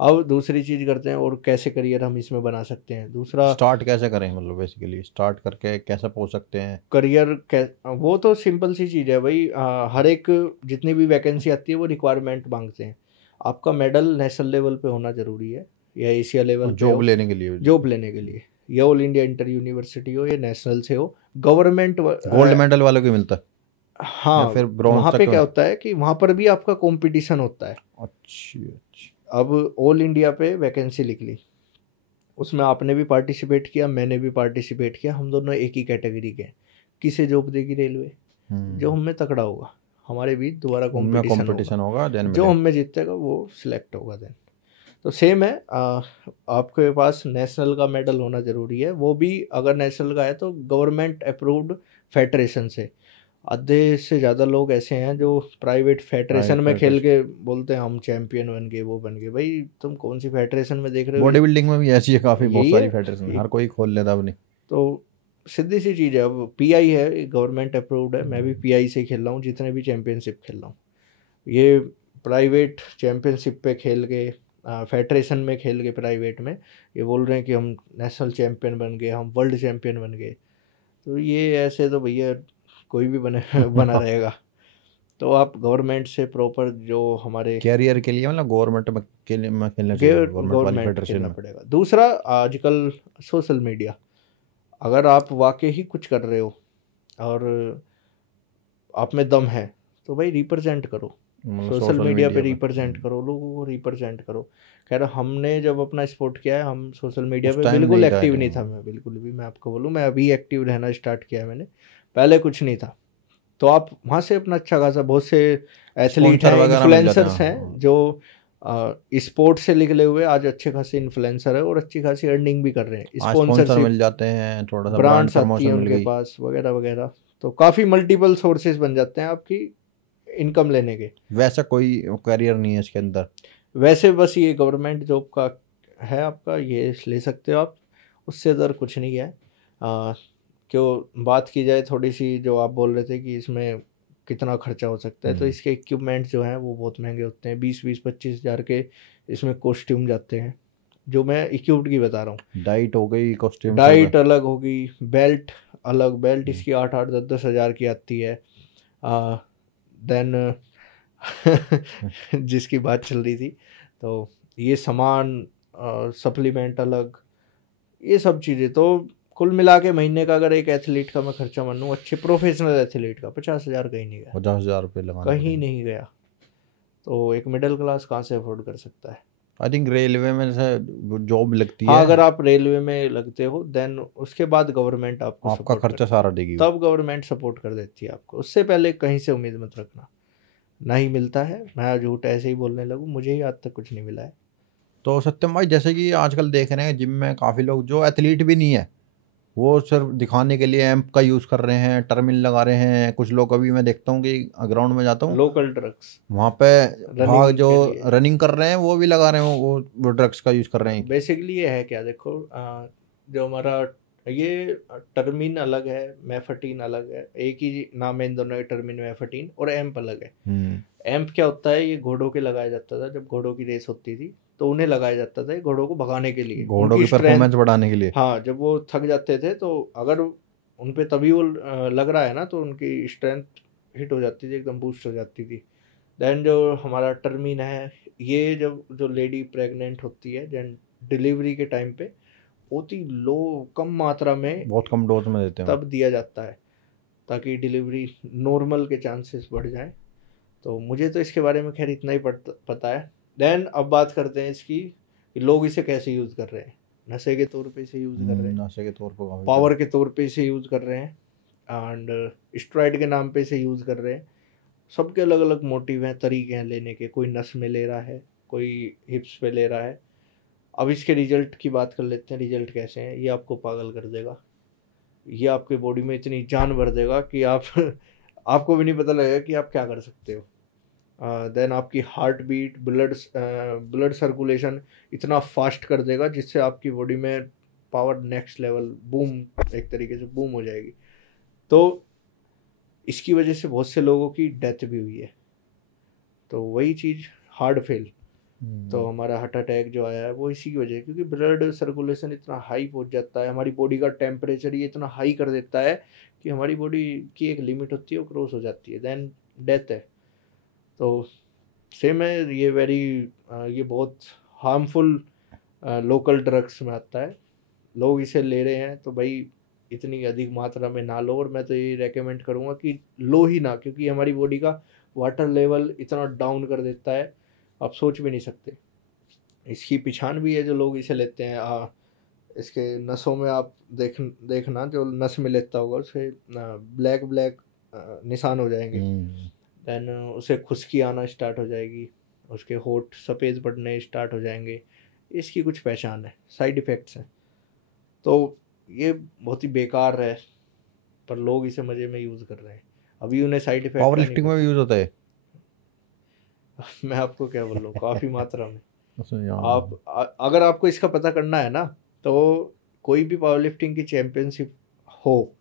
अब दूसरी चीज़ करते हैं, और कैसे करियर हम इसमें बना सकते हैं। दूसरा स्टार्ट कैसे करें, मतलब बेसिकली स्टार्ट करके कैसे पहुंच सकते हैं? करियर वो तो सिंपल सी चीज़ है भाई, हर एक जितनी भी वैकेंसी आती है वो रिक्वायरमेंट मांगते हैं। आपका मेडल नेशनल लेवल पे होना ज़रूरी है, या एशिया लेवल पे जॉब हो, लेने के लिए? जॉब लेने के लिए, या ऑल इंडिया इंटर यूनिवर्सिटी हो, या नेशनल से हो, गवर्नमेंट। गोल्ड मेडल वालों को मिलता है या हाँ, फिर ब्रॉन्ज वहाँ पे तक क्या में? होता है कि वहाँ पर भी आपका कंपटीशन होता है। अच्छी अच्छी। अब ऑल इंडिया पे वैकेंसी निकली, उसमें आपने भी पार्टिसिपेट किया, मैंने भी पार्टिसिपेट किया, हम दोनों एक ही कैटेगरी के हैं। किसे जॉब देगी रेलवे? जो हम में तगड़ा होगा, हमारे बीच दोबारा उनमें कंपटीशन होगा, कंपटीशन होगा देन जो मिले। हम में जीतेगा वो सिलेक्ट होगा देन। तो सेम है, आपके पास नेशनल का मेडल होना ज़रूरी है, वो भी अगर नेशनल का है तो गवर्नमेंट अप्रूव्ड फेडरेशन से। आधे से ज़्यादा लोग ऐसे हैं जो प्राइवेट फेडरेशन प्राइवेट में खेल फेडरेशन। के बोलते हैं हम चैंपियन बन गए, वो बन गए। भाई तुम कौन सी फेडरेशन में देख रहे हो? बॉडी बिल्डिंग में भी ऐसी है काफ़ी, बहुत यही है सारी फेडरेशन, हर एक। कोई खोल लेता अपनी। तो सीधी सी चीज़ है, अब पीआई है, गवर्नमेंट अप्रूव्ड है, मैं भी पीआई से खेल रहा हूँ, जितने भी चैंपियनशिप खेल रहा हूँ। ये प्राइवेट चैंपियनशिप पे खेल के, फेडरेशन में खेल के प्राइवेट में, ये बोल रहे हैं कि हम नेशनल चैंपियन बन गए, हम वर्ल्ड चैंपियन बन गए। तो ये ऐसे तो भैया कोई भी बने बना रहेगा। तो आप गवर्नमेंट से प्रॉपर जो हमारे कैरियर के लिए मतलब गवर्नमेंट में के लिए मैं खेलना चाहिए गवर्नमेंट वाली गवर्नमेंट फेडरेशन खेलना में। पड़ेगा। दूसरा, आजकल सोशल मीडिया, अगर आप वाकई ही कुछ कर रहे हो और आप में दम है तो भाई रिप्रेजेंट करो, मतलब सोशल सोशल मीडिया पे मीडिया पे रिप्रेजेंट करो, लोगों को रिप्रेजेंट करो। खैर हमने जब अपना स्पोर्ट किया है, हम सोशल मीडिया उस पे टाइम बिल्कुल नहीं था एक्टिव नहीं था। नहीं। मैं बिल्कुल भी, मैं आपको बोलूँ, मैं अभी एक्टिव रहना स्टार्ट किया है मैंने, पहले कुछ नहीं था। तो आप वहाँ से अपना अच्छा खासा, बहुत से एथलीट स्पॉन्सर हैं, वगैरह मिल जाते इन्फ्लुएंसर्स हैं हैं। जो स्पोर्ट्स से निकले हुए आज अच्छे खासे इन्फ्लुएंसर है और अच्छी खासी अर्निंग भी कर रहे हैं, हाँ स्पॉन्सर स्पॉन्सरशिप, मिल जाते हैं, थोड़ा सा ब्रांड ब्रांड्स आती प्रमोशन हैं मिल उनके गई। पास वगैरह वगैरह। तो काफ़ी मल्टीपल सोर्सेज बन जाते हैं आपकी इनकम लेने के। वैसा कोई कैरियर नहीं है इसके अंदर। वैसे बस ये गवर्नमेंट जॉब का है आपका, ये ले सकते हो आप, उससे इधर कुछ नहीं है। क्यों बात की जाए थोड़ी सी, जो आप बोल रहे थे कि इसमें कितना खर्चा हो सकता है, तो इसके इक्विपमेंट जो हैं वो बहुत महंगे होते हैं, 20-25 हज़ार के इसमें कॉस्ट्यूम जाते हैं, जो मैं इक्विप्ड की बता रहा हूँ। डाइट हो गई, कॉस्ट्यूम्स हो गए। डाइट अलग होगी, बेल्ट अलग, बेल्ट हम्म। इसकी 8-8 10-10 हज़ार की आती है। देन जिसकी बात चल रही थी, तो ये सामान, सप्लीमेंट अलग, ये सब चीज़ें, तो कुल मिला के महीने का अगर एक एथलीट का मैं खर्चा मानूँ, अच्छे प्रोफेशनल एथलीट का 50 हज़ार कहीं नहीं गया, 50,000 रुपये लगाने कहीं पड़ेंगे। नहीं गया। तो एक मिडिल क्लास कहाँ से अफोर्ड कर सकता है? आई थिंक रेलवे में से जॉब लगती हाँ, है, अगर आप रेलवे में लगते हो देन उसके बाद गवर्नमेंट आपको आपका सपोर्ट खर्चा करती है, सारा देगी वो। तब गवर्नमेंट सपोर्ट कर देती है आपको, उससे पहले कहीं से उम्मीद मत रखना। नहीं मिलता है, मैं झूठ ऐसे ही बोलने लगूँ, मुझे ही आज तक कुछ नहीं मिला है। तो सत्यम भाई, जैसे कि आजकल देख रहे हैं जिम में काफ़ी लोग जो एथलीट भी नहीं है, वो सिर्फ दिखाने के लिए एम्प का यूज़ कर रहे हैं, टर्मिन लगा रहे हैं। कुछ लोग, अभी मैं देखता हूँ कि ग्राउंड में जाता हूँ, लोकल ड्रग्स वहाँ पे भाग रनिंग जो के लिए। रनिंग कर रहे हैं वो भी लगा रहे हैं, वो ड्रग्स का यूज़ कर रहे हैं। बेसिकली ये है क्या, देखो, जो हमारा ये टर्मिन अलग है, मेफाटीन अलग है, एक ही नाम है इन दोनों का, टर्मिन मेफाटीन, और एम्प अलग है। हम्म। एम्प क्या होता है, ये घोड़ों के लगाया जाता था, जब घोड़ों की रेस होती थी तो उन्हें लगाया जाता था, ये घोड़ों को भगाने के लिए, घोड़ों उनकी की स्ट्रेंथ। परफॉर्मेंस बढ़ाने के लिए। हाँ, जब वो थक जाते थे तो अगर उन पे तभी वो लग रहा है ना, तो उनकी स्ट्रेंथ हिट हो जाती थी, एकदम बूस्ट हो जाती थी। देन जो हमारा टर्मिन है, ये जब जो लेडी प्रेग्नेंट होती है, देन डिलीवरी के टाइम पे बहुत ही लो, कम मात्रा में बहुत कम डोज में देते हैं वो। तब दिया जाता है, ताकि डिलीवरी नॉर्मल के चांसेस बढ़ जाएं। तो मुझे तो इसके बारे में खैर इतना ही पता है। देन अब बात करते हैं इसकी कि लोग इसे कैसे यूज़ कर रहे हैं। नशे के तौर पे इसे यूज़ कर रहे हैं, नशे के तौर पर काफ़ी पावर के तौर पे इसे यूज़ कर रहे हैं, एंड स्ट्राइड के नाम पे इसे यूज़ कर रहे हैं। सबके अलग अलग मोटिव हैं, तरीके हैं लेने के, कोई नस में ले रहा है, कोई हिप्स पे ले रहा है। अब इसके रिजल्ट की बात कर लेते हैं, रिजल्ट कैसे हैं। ये आपको पागल कर देगा, ये आपके बॉडी में इतनी जान भर देगा कि आप आपको भी नहीं पता लगेगा कि आप क्या कर सकते हो। देन आपकी हार्ट बीट, ब्लड सर्कुलेशन इतना फास्ट कर देगा जिससे आपकी बॉडी में पावर नेक्स्ट लेवल बूम, एक तरीके से बूम हो जाएगी। तो इसकी वजह से बहुत से लोगों की डेथ भी हुई है। तो वही चीज़, हार्ट फेल, तो हमारा हार्ट अटैक जो आया है वो इसी की वजह है, क्योंकि ब्लड सर्कुलेशन इतना हाई पहुंच जाता है, हमारी बॉडी का टेम्परेचर ये इतना हाई कर देता है कि हमारी बॉडी की एक लिमिट होती है, वो क्रॉस हो जाती है, देन डेथ है। तो सेम है ये, ये बहुत हार्मफुल लोकल ड्रग्स में आता है। लोग इसे ले रहे हैं तो भाई इतनी अधिक मात्रा में ना लो, और मैं तो ये रेकमेंड करूँगा कि लो ही ना, क्योंकि हमारी बॉडी का वाटर लेवल इतना डाउन कर देता है, आप सोच भी नहीं सकते। इसकी पहचान भी है जो लोग इसे लेते हैं, इसके नसों में आप देखना, जो नस में लेता होगा उसे ब्लैक ब्लैक निशान हो जाएंगे। देन उसे खुश्की आना स्टार्ट हो जाएगी, उसके होठ सफ़ेद पड़ने स्टार्ट हो जाएंगे। इसकी कुछ पहचान है, साइड इफ़ेक्ट्स हैं। तो ये बहुत ही बेकार है, पर लोग इसे मज़े में यूज़ कर रहे हैं, अभी उन्हें साइड इफ़ेक्ट पावर का नहीं लिफ्टिंग में भी पता। यूज़ होता है। मैं आपको क्या बोल रहा हूँ, काफ़ी मात्रा में। यहाँ अगर आपको इसका पता करना है ना, तो कोई भी पावर लिफ्टिंग की चैम्पियनशिप हो,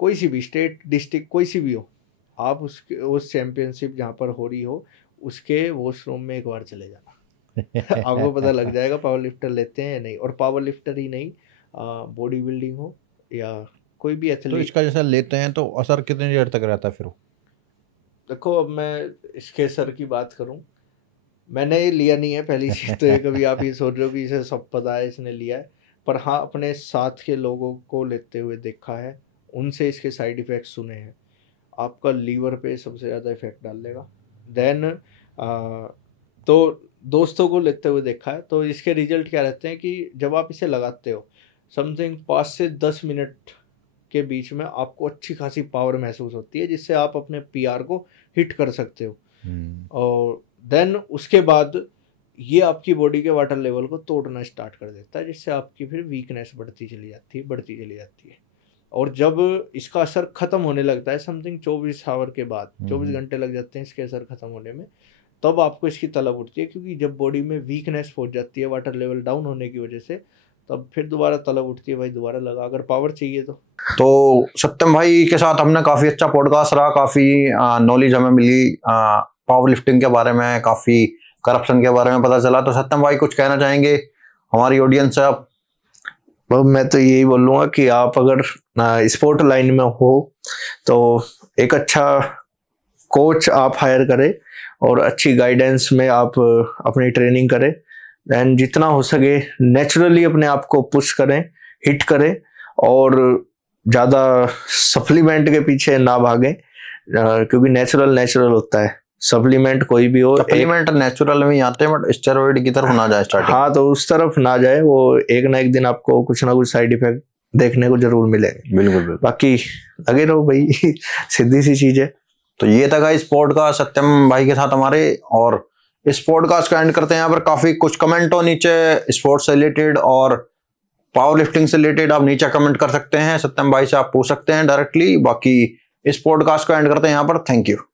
कोई सी भी स्टेट डिस्ट्रिक्ट कोई सी भी हो, आप उसके उस चैम्पियनशिप जहाँ पर हो रही हो उसके वॉशरूम में एक बार चले जाना। आपको पता लग जाएगा पावर लिफ्टर लेते हैं या नहीं। और पावर लिफ्टर ही नहीं, बॉडी बिल्डिंग हो या कोई भी तो एथलीट। इसका जैसा लेते हैं तो असर कितनी देर तक रहता है फिर वो? देखो, अब मैं इसके सर की बात करूं, मैंने ये लिया नहीं है पहली चीज़ तो। ये कभी आप ये सोच रहे हो कि इसे सब पता है इसने लिया है, पर हाँ अपने साथ के लोगों को लेते हुए देखा है, उनसे इसके साइड इफ़ेक्ट्स सुने हैं। आपका लीवर पे सबसे ज़्यादा इफ़ेक्ट डालेगा। देन तो दोस्तों को लेते हुए देखा है, तो इसके रिजल्ट क्या रहते हैं कि जब आप इसे लगाते हो, समथिंग 5 से 10 मिनट के बीच में आपको अच्छी खासी पावर महसूस होती है, जिससे आप अपने पीआर को हिट कर सकते हो। और देन उसके बाद ये आपकी बॉडी के वाटर लेवल को तोड़ना स्टार्ट कर देता है, जिससे आपकी फिर वीकनेस बढ़ती चली जाती है। और जब इसका असर ख़त्म होने लगता है, समथिंग 24 आवर के बाद, 24 घंटे लग जाते हैं इसके असर ख़त्म होने में, तब आपको इसकी तलब उठती है। क्योंकि जब बॉडी में वीकनेस पहुंच जाती है वाटर लेवल डाउन होने की वजह से, तब फिर दोबारा तलब उठती है, भाई दोबारा लगा, अगर पावर चाहिए तो। सत्यम भाई के साथ हमने काफ़ी अच्छा पॉडकास्ट रहा, काफ़ी नॉलेज हमें मिली, पावर लिफ्टिंग के बारे में, काफ़ी करप्शन के बारे में पता चला। तो सत्यम भाई कुछ कहना चाहेंगे हमारी ऑडियंस से आप? मैं तो यही बोलूँगा कि आप अगर स्पोर्ट लाइन में हो तो एक अच्छा कोच आप हायर करें और अच्छी गाइडेंस में आप अपनी ट्रेनिंग करें। एंड जितना हो सके नेचुरली अपने आप को पुश करें, हिट करें, और ज़्यादा सप्लीमेंट के पीछे ना भागें, क्योंकि नेचुरल होता है। सप्लीमेंट कोई भी हो, सप्लीमेंट नेचुरल में आते हैं, बट स्टेरॉइड की तरफ ना जाए स्टार्टिंग। हाँ, तो उस तरफ ना जाए, वो एक ना एक दिन आपको कुछ ना कुछ साइड इफेक्ट देखने को जरूर मिलेंगे। बिल्कुल। बाकी लगे रहो भाई, सीधी सी चीज है। तो ये था गाइस पॉडकास्ट सत्यम भाई के साथ हमारे, और इस पॉडकास्ट का एंड करते हैं यहाँ पर। काफी कुछ कमेंट हो नीचे स्पोर्ट्स से रिलेटेड और पावर लिफ्टिंग से रिलेटेड, आप नीचे कमेंट कर सकते हैं, सत्यम भाई से आप पूछ सकते हैं डायरेक्टली। बाकी इस पॉडकास्ट को एंड करते हैं यहाँ पर। Thank you.